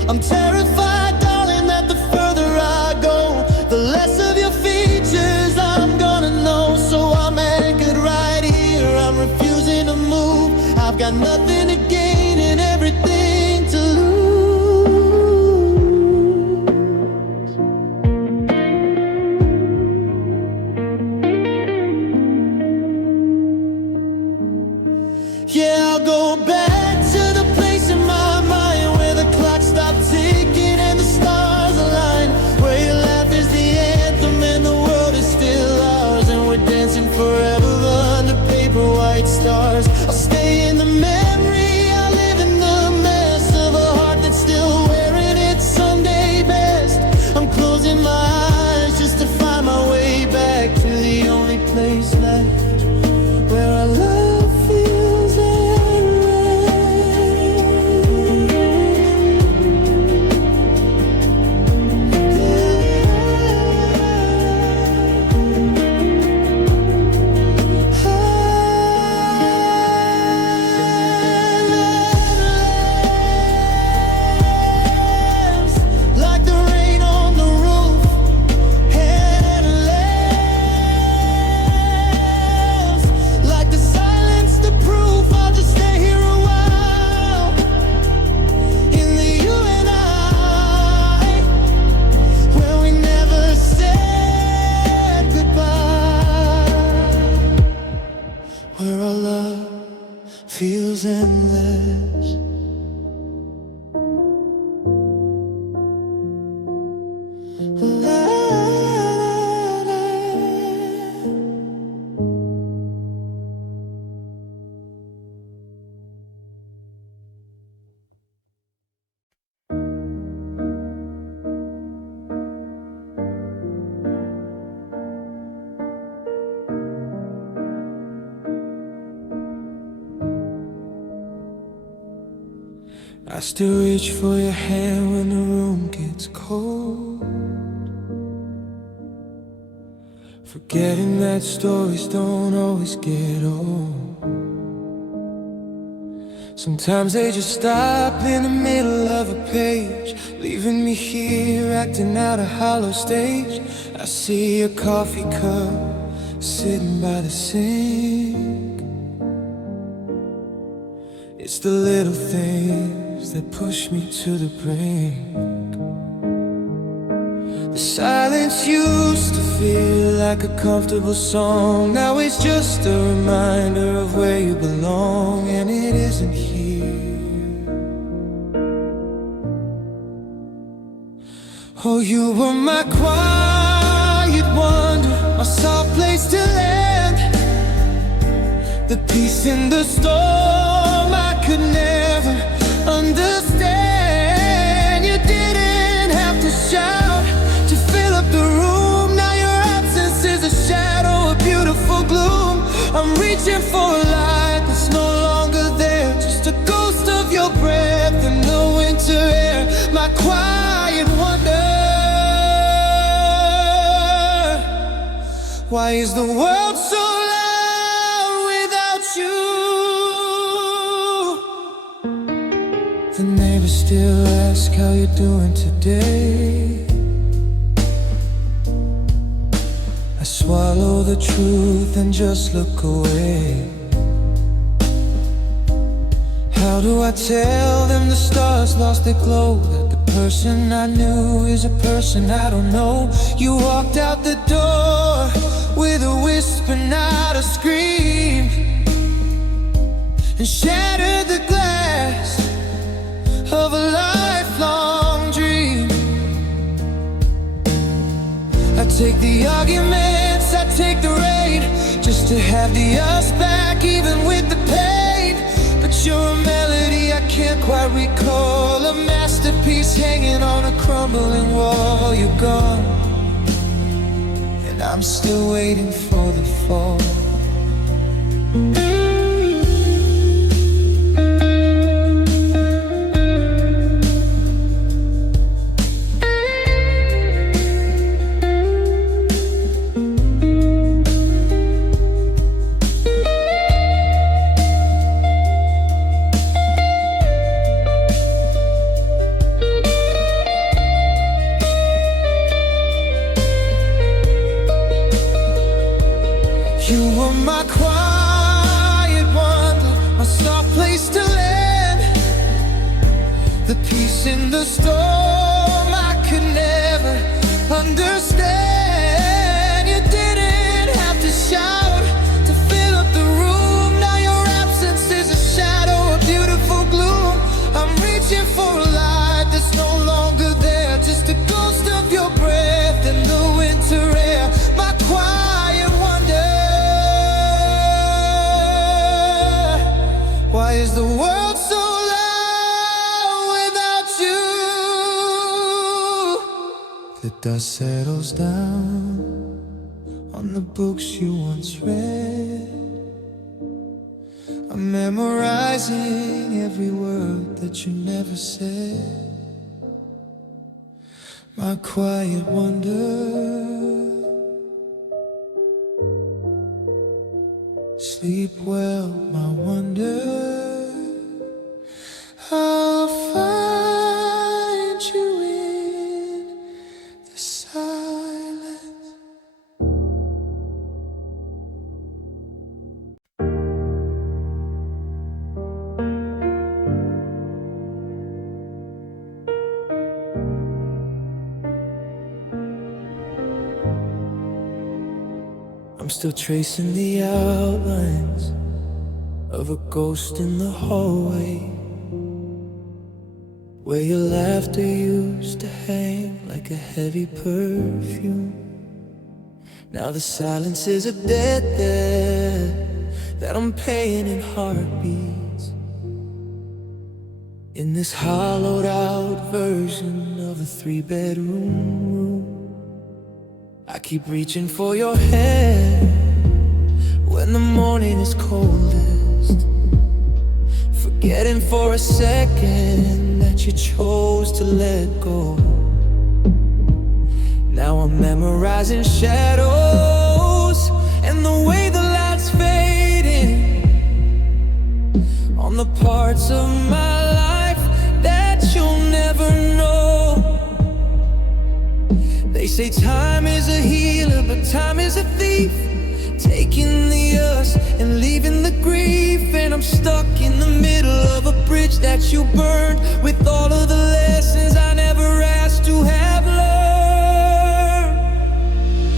I'm terrified, darling, that the further I go, the less of your features I'm gonna know. So I'm anchored right here, I'm refusing to move. I've got nothing to gain and everything to lose. Yeah, I'll go back to the place in my mind where the clock stopped ticking and the stars align, where your laugh is the anthem and the world is still ours, and we're dancing forever under paper white stars. I'll stay in the memory, I live in the mess of a heart that's still wearing its Sunday best. I'm closing my eyes just to find my way back to the only place left where our love feels feels endless. I still reach for your hand when the room gets cold, forgetting that stories don't always get old. Sometimes they just stop in the middle of a page, leaving me here acting out a hollow stage. I see a coffee cup sitting by the sink. It's the little things that push me to the brink. The silence used to feel like a comfortable song. Now it's just a reminder of where you belong, and it isn't here. Oh, you were my quiet wonder, my soft place to land, the peace in the storm I could never understand. You didn't have to shout to fill up the room. Now your absence is a shadow, a beautiful gloom. Why is the world so loud without you? The neighbors still ask how you're doing today. I swallow the truth and just look away. How do I tell them the stars lost their glow? That the person I knew is a person I don't know. You walked out the door with a whisper, not a scream, and shattered the glass of a lifelong dream. I take the arguments, I take the rain, just to have the us back, even with the pain. But you're a melody I can't quite recall, a masterpiece hanging on a crumbling wall. You're gone, and I'm still waiting for the fall. You were my quiet wonder, my soft place to land, the peace in the storm I could never understand. You didn't have to shout to fill up the room. Now your absence is a shadow, a beautiful gloom. I'm reaching for a light that's no longer there, just a ghost of your breath in the winter air. My quiet wonder. Why is the world so loud without you? The dust settles down on the books you once read. I'm memorizing every word that you never said. My quiet wonder. Sleep well, my wonder. I'll find you in the silence. I'm still tracing the outlines of a ghost in the hallway, where your laughter used to hang like a heavy perfume. Now the silence is a debt there that I'm paying in heartbeats, in this hollowed out version of a 3-bedroom room. I keep reaching for your hand when the morning is coldest, forgetting for a second that you chose to let go. Now I'm memorizing shadows and the way the light's fading on the parts of my life that you'll never know. They say time is a healer, but time is a thief, taking the us and leaving the grief. And I'm stuck in the middle of a bridge that you burned, with all of the lessons I never asked to have learned.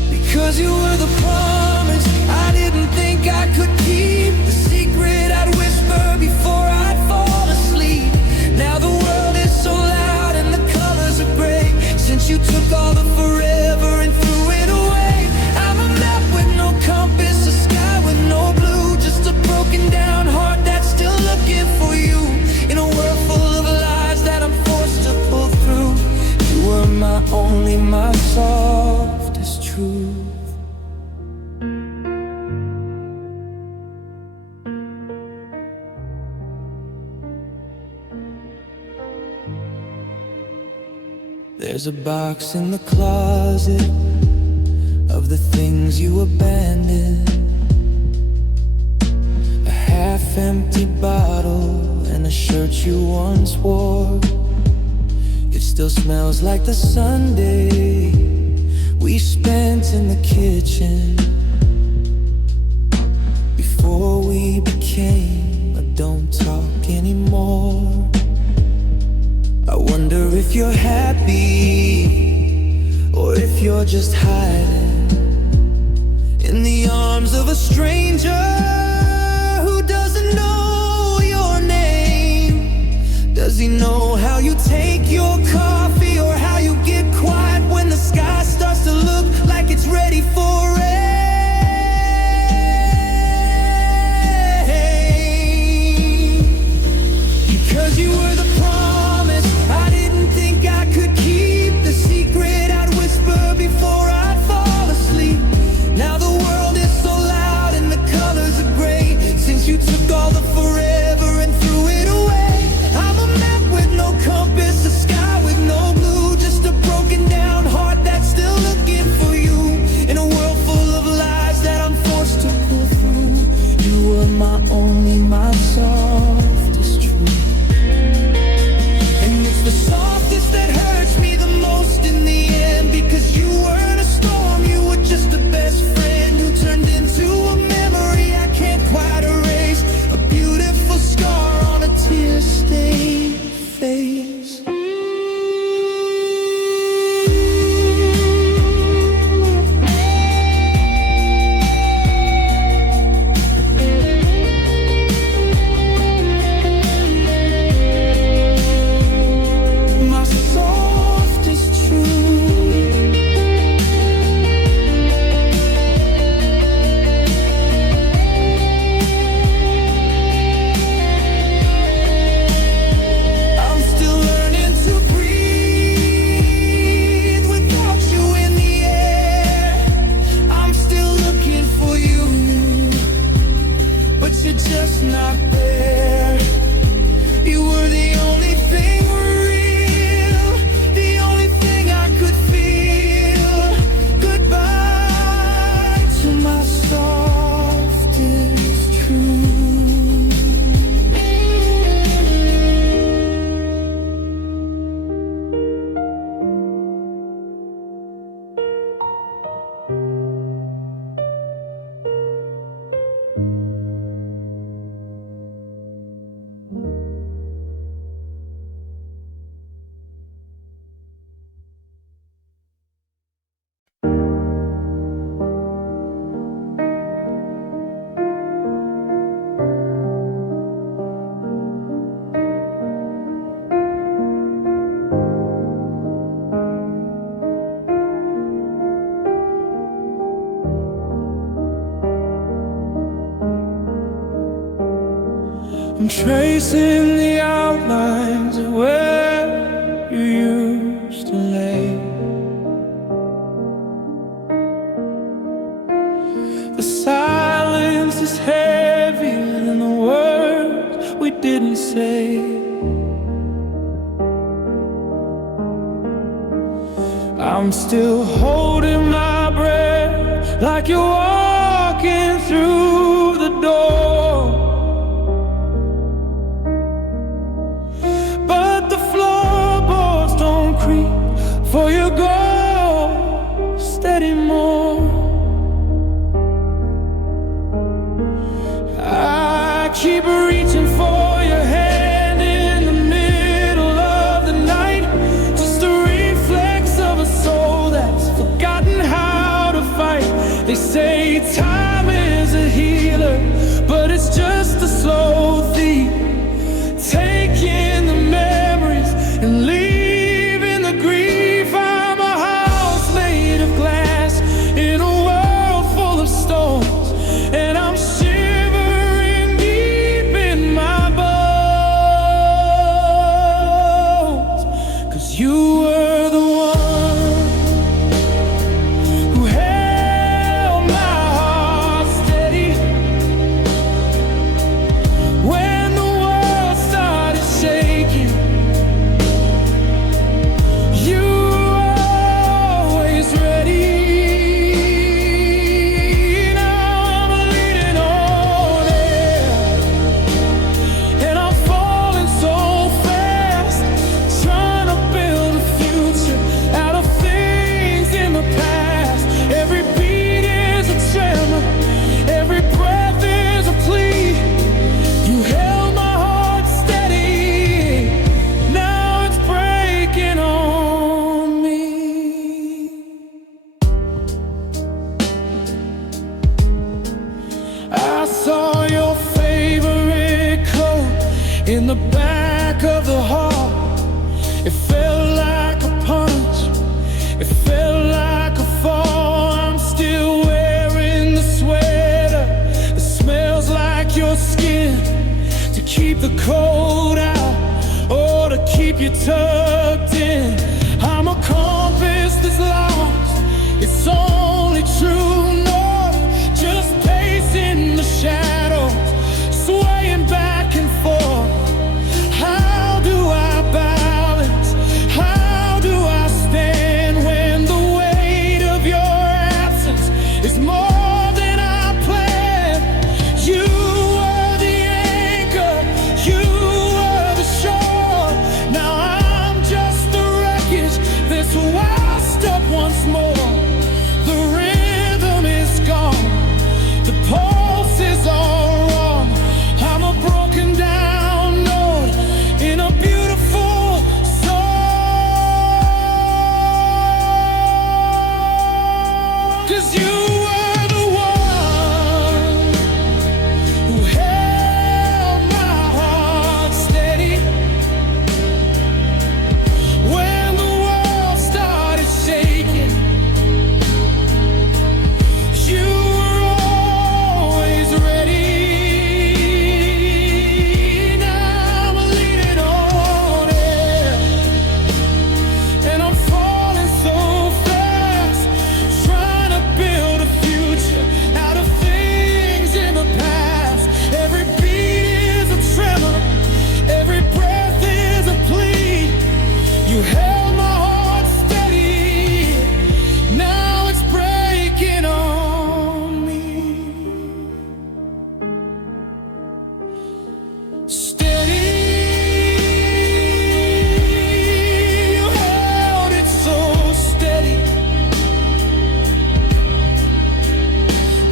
Because you were the promise I didn't think I could keep, the secret I'd whisper before I'd fall asleep. Now the world is so loud and the colors are gray, since you took all the forever and threw it away. I'm a map with no compass, a sky with no blue, just a broken down heart that's still looking for you, in a world full of lies that I'm forced to pull through. You were my only, my softest truth. There's a box in the closet of of the things you abandoned. A half-empty bottle and a shirt you once wore. It still smells like the Sunday we spent in the kitchen before we became a don't talk anymore. I wonder if you're happy or if you're just hiding in the arms of a stranger who doesn't know your name. Does he know how you take your coffee or how you get quiet when the sky starts to look like it's ready for rain? Because you were the promise I didn't think I could keep, the secret I'd whisper before I'd fall asleep. Now the world is so loud and the colors are gray since you took all the forever and threw it away. I'm a map with no compass, a sky with no blue, just a broken down heart that's still looking for you in a world full of lies that I'm forced to pull through. You were my only, my softest truth. The softest that hurts me the most in the end, because you weren't a storm, you were just a best friend who turned into a memory I can't quite erase, a beautiful scar on a tear-stained face. Just not there. You were the only thing real, the only thing I could feel. Goodbye to my softest truth. I'm tracing the outlines of where you used to lay. The silence is heavier than the words we didn't say. I'm still holding my breath like you're walking through the door. For your ghost anymore. I keep reaching for your hand in the middle of the night, just a reflex of a soul that's forgotten how to fight. They say time is a healer, but it's just a slow thief, taking the memories and leaving the grief. I'm a the back of the heart. It felt like a punch, it felt like a fall. I'm still wearing the sweater that smells like your skin, to keep the cold out or to keep you tucked in. I'm a compass that's lost, it's only true north, just pacing the shadows, swaying back and forth. How do I balance? How do I stand when the weight of your absence is more than I planned? You were the anchor, you were the shore. Now I'm just the wreckage that's washed up once more. The rhythm is gone, the pulse is all wrong. I'm a broken down note in a beautiful song. 'Cause you were the one who held my heart steady when the world started shaking. You were always ready. Now I'm leaning on it, and I'm falling so fast, trying to build a future out of things in the past. Every beat is a tremor, every breath is a plea. You held my heart steady, now it's breaking on me. Steady, you held it so steady,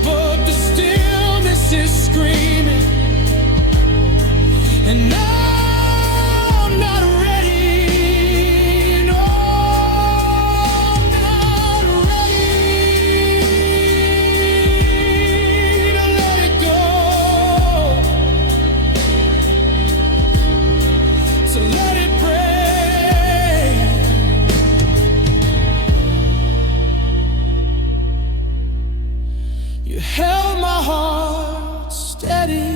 but the stillness is screaming, and now I'm not ready. No, I'm not ready to let it go, to let it break. You held my heart steady.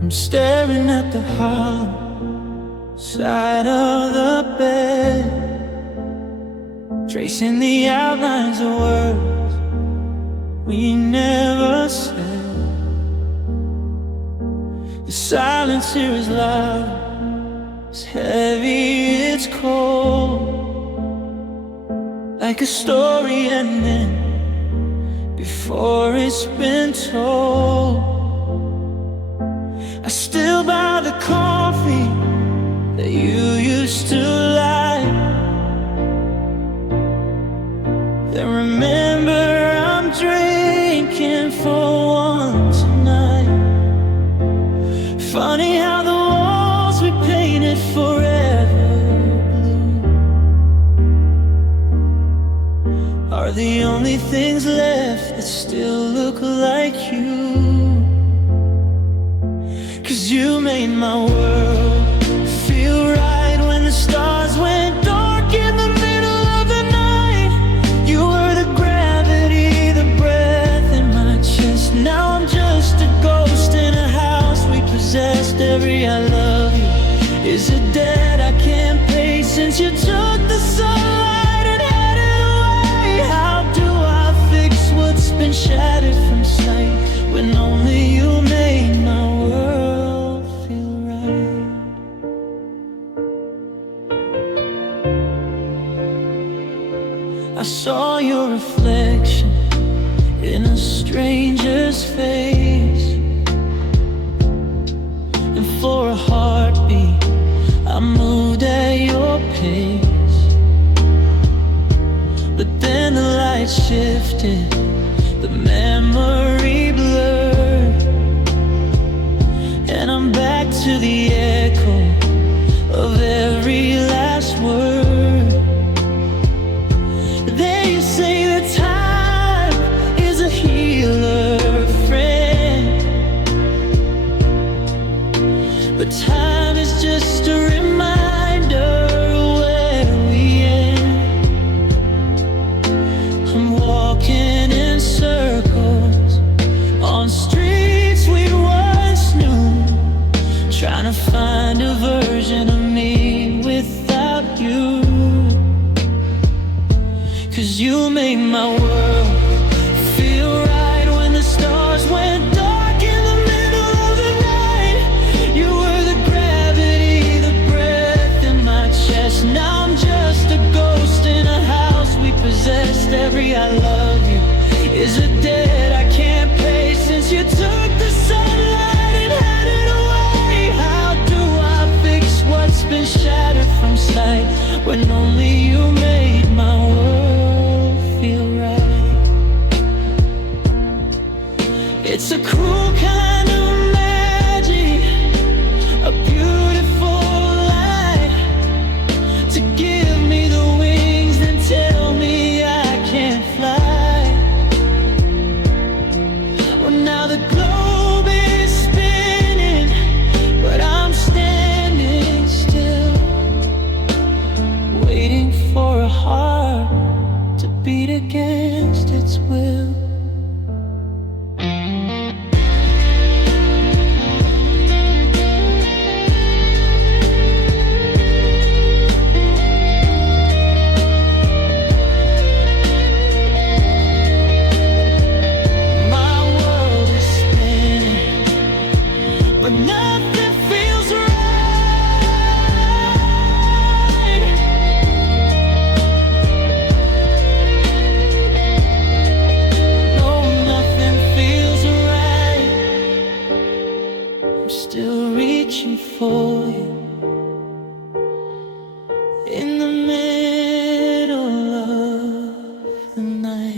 I'm staring at the hollow side of the bed, tracing the outlines of words we never said. The silence here is loud, it's heavy, it's cold, like a story ending before it's been told. I still buy the coffee that you used to like, then remember I'm drinking for one tonight. Funny how the walls we painted forever blue are the only things left that still look like you. 'Cause you made my world feel right when the stars went dark in the middle of the night. You were the gravity, the breath in my chest. Now I'm just a ghost in a house we possessed. Every I love you is a debt I can't pay since you took the sunlight and headed away. How do I fix what's been shattered from sight when only you made my world feel right? I saw your reflection in a stranger's face, and for a heartbeat I moved at your pace. But then the light shifted, the memory time is just a reminder of where we end. I'm walking in circles on streets we once knew, trying to find a version of me without you. 'Cause you made my world feel right when the stars went dark in the middle of the night. You were the gravity, the breath in my chest. Now I'm just a ghost in a house we possessed. Every I love you is a debt I can't pay since you took the sunlight and had it away. How do I fix what's been shattered from sight when only you made my world feel right? It's a cruel kind of magic, a beautiful lie, to give me the wings and tell me I can't fly. Well, now the globe is spinning, but I'm standing still, waiting for a heart to beat against its will. My world is spinning, but nothing feels right. No, nothing feels right. I'm still reaching for you in the middle of the night.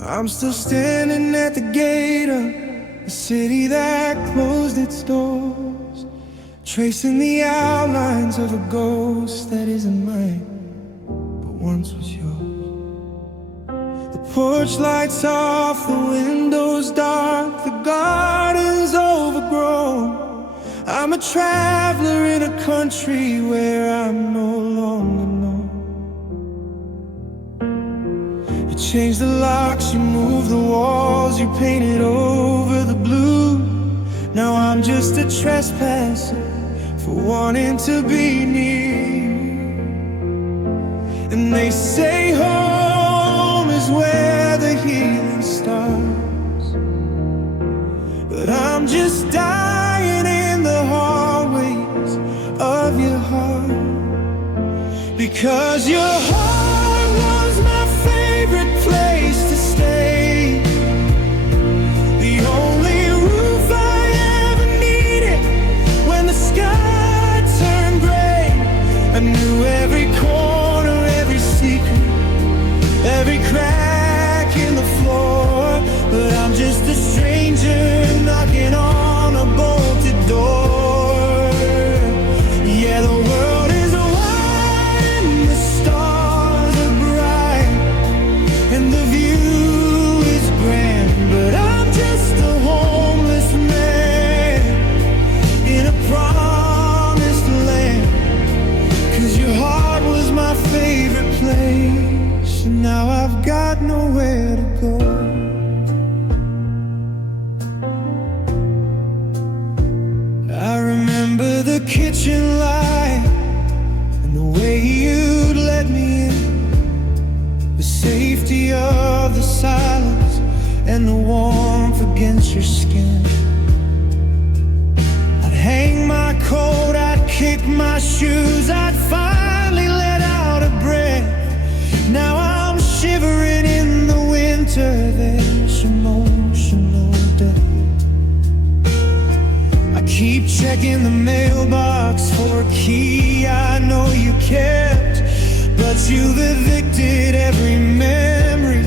I'm still standing at the gate of a city that closed its doors, tracing the outlines of a ghost that isn't mine, but once was yours. The porch lights off, the windows dark, the garden's overgrown. I'm a traveler in a country where I'm no longer known. You changed the locks, you moved the walls, you painted over the blue. Now I'm just a trespasser for wanting to be near you. And they say home is where the healing starts, but I'm just dying in the hallways of your heart, because your heart was my favorite place to stay, the only roof I ever needed when the sky turned gray. I knew every corner, every secret, every crack in the floor, but I'm just a stranger knocking on a bolted door. Yeah, the world is wide and the stars are bright and the view is grand, but I'm just a homeless man in a promised land. 'Cause your heart was my favorite place, and now I've got nowhere to go. I remember the kitchen light and the way you'd let me in, the safety of the silence and the warmth against your skin. I'd hang my coat, I'd kick my shoes, I'd finally let out a breath. Now I'm shivering in the winter, there's emotional death. I keep checking the mailbox for a key I know you kept, but but you've evicted every memory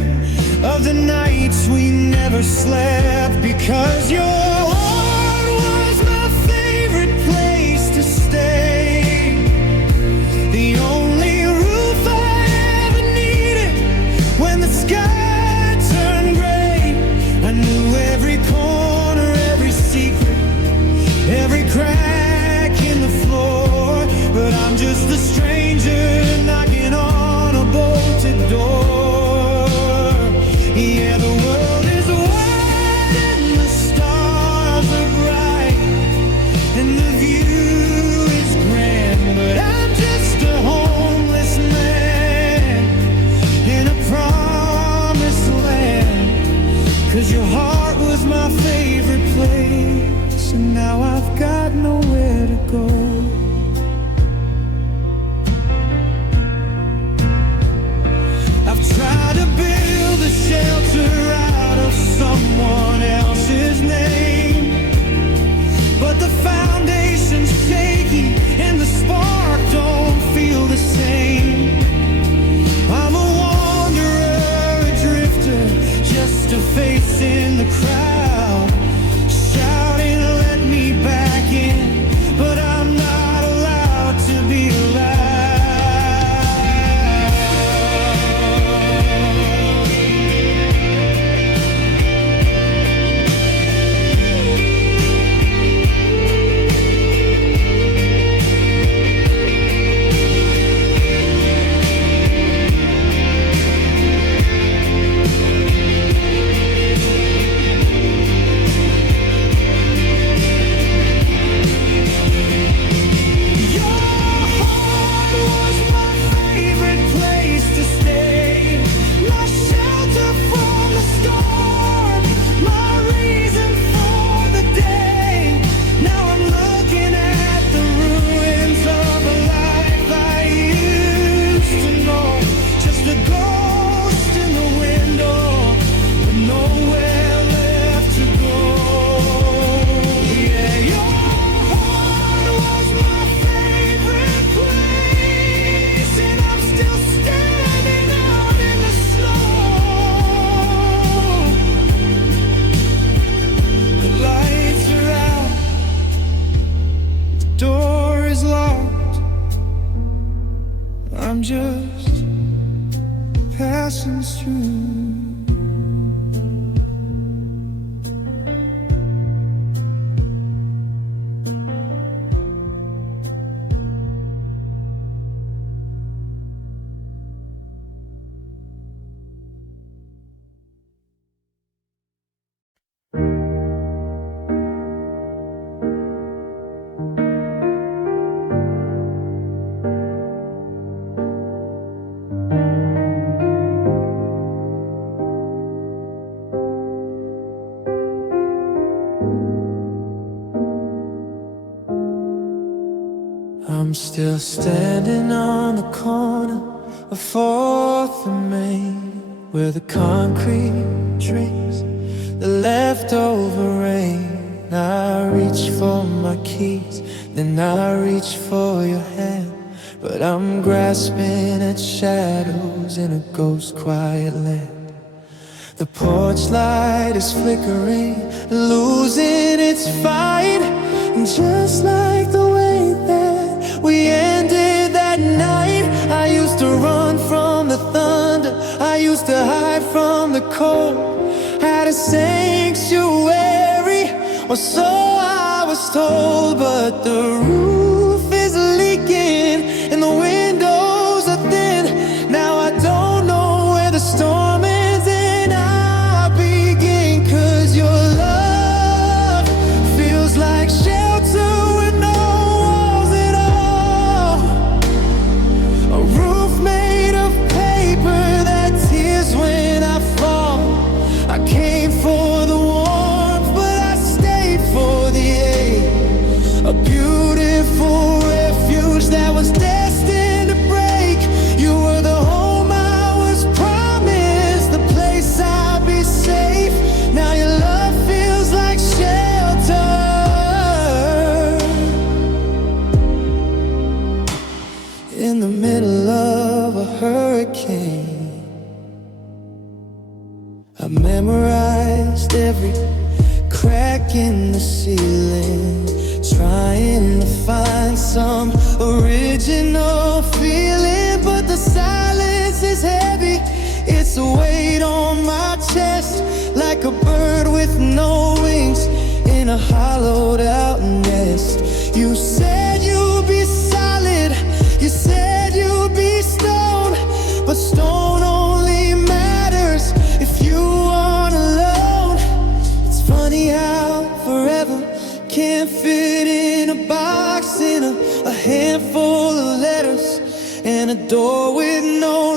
of the nights we never slept, because your heart was my favorite place to stay. The only roof I ever needed when the sky turned gray. I knew every corner, every secret, every crack in the floor, but I'm just a stranger knocking on a bolted door. Yeah, the world is wide and the stars are bright and the view is grand, but I'm just a homeless man in a promised land. 'Cause your heart was my favorite place, and now I've got nowhere to go. I've tried to build a shelter out of someone else's name, but the foundation's shaky and the spark don't feel the same. I'm a wanderer, a drifter, just a face in the crowd, shouting, let me back in, but I'm not allowed to be allowed. I'm just passing through. I'm still standing on the corner of 4th and Main, where the concrete drinks the leftover rain. I reach for my keys, then I reach for your hand, but I'm grasping at shadows in a ghost quiet land. The porch light is flickering, losing its fight, and just like the way that we ended that night, I used to run from the thunder, I used to hide from the cold, had a sanctuary, or so I was told. But the roof is leaking and the windows are thin. Now I don't know where the storm ends and I begin, 'cause your love feels like shelter with no walls at all, a roof made of paper that tears when I fall. I came for the warmth, but I stayed for the air, a beautiful in the ceiling, trying to find some original feeling. But the silence is heavy, it's a weight on my chest, like a bird with no wings in a hollowed out nest. You said you'd be solid, you said you'd be stone, but stone only matters if you aren't alone. It's funny how forever can't fit in a box, in a handful of letters, and a door with no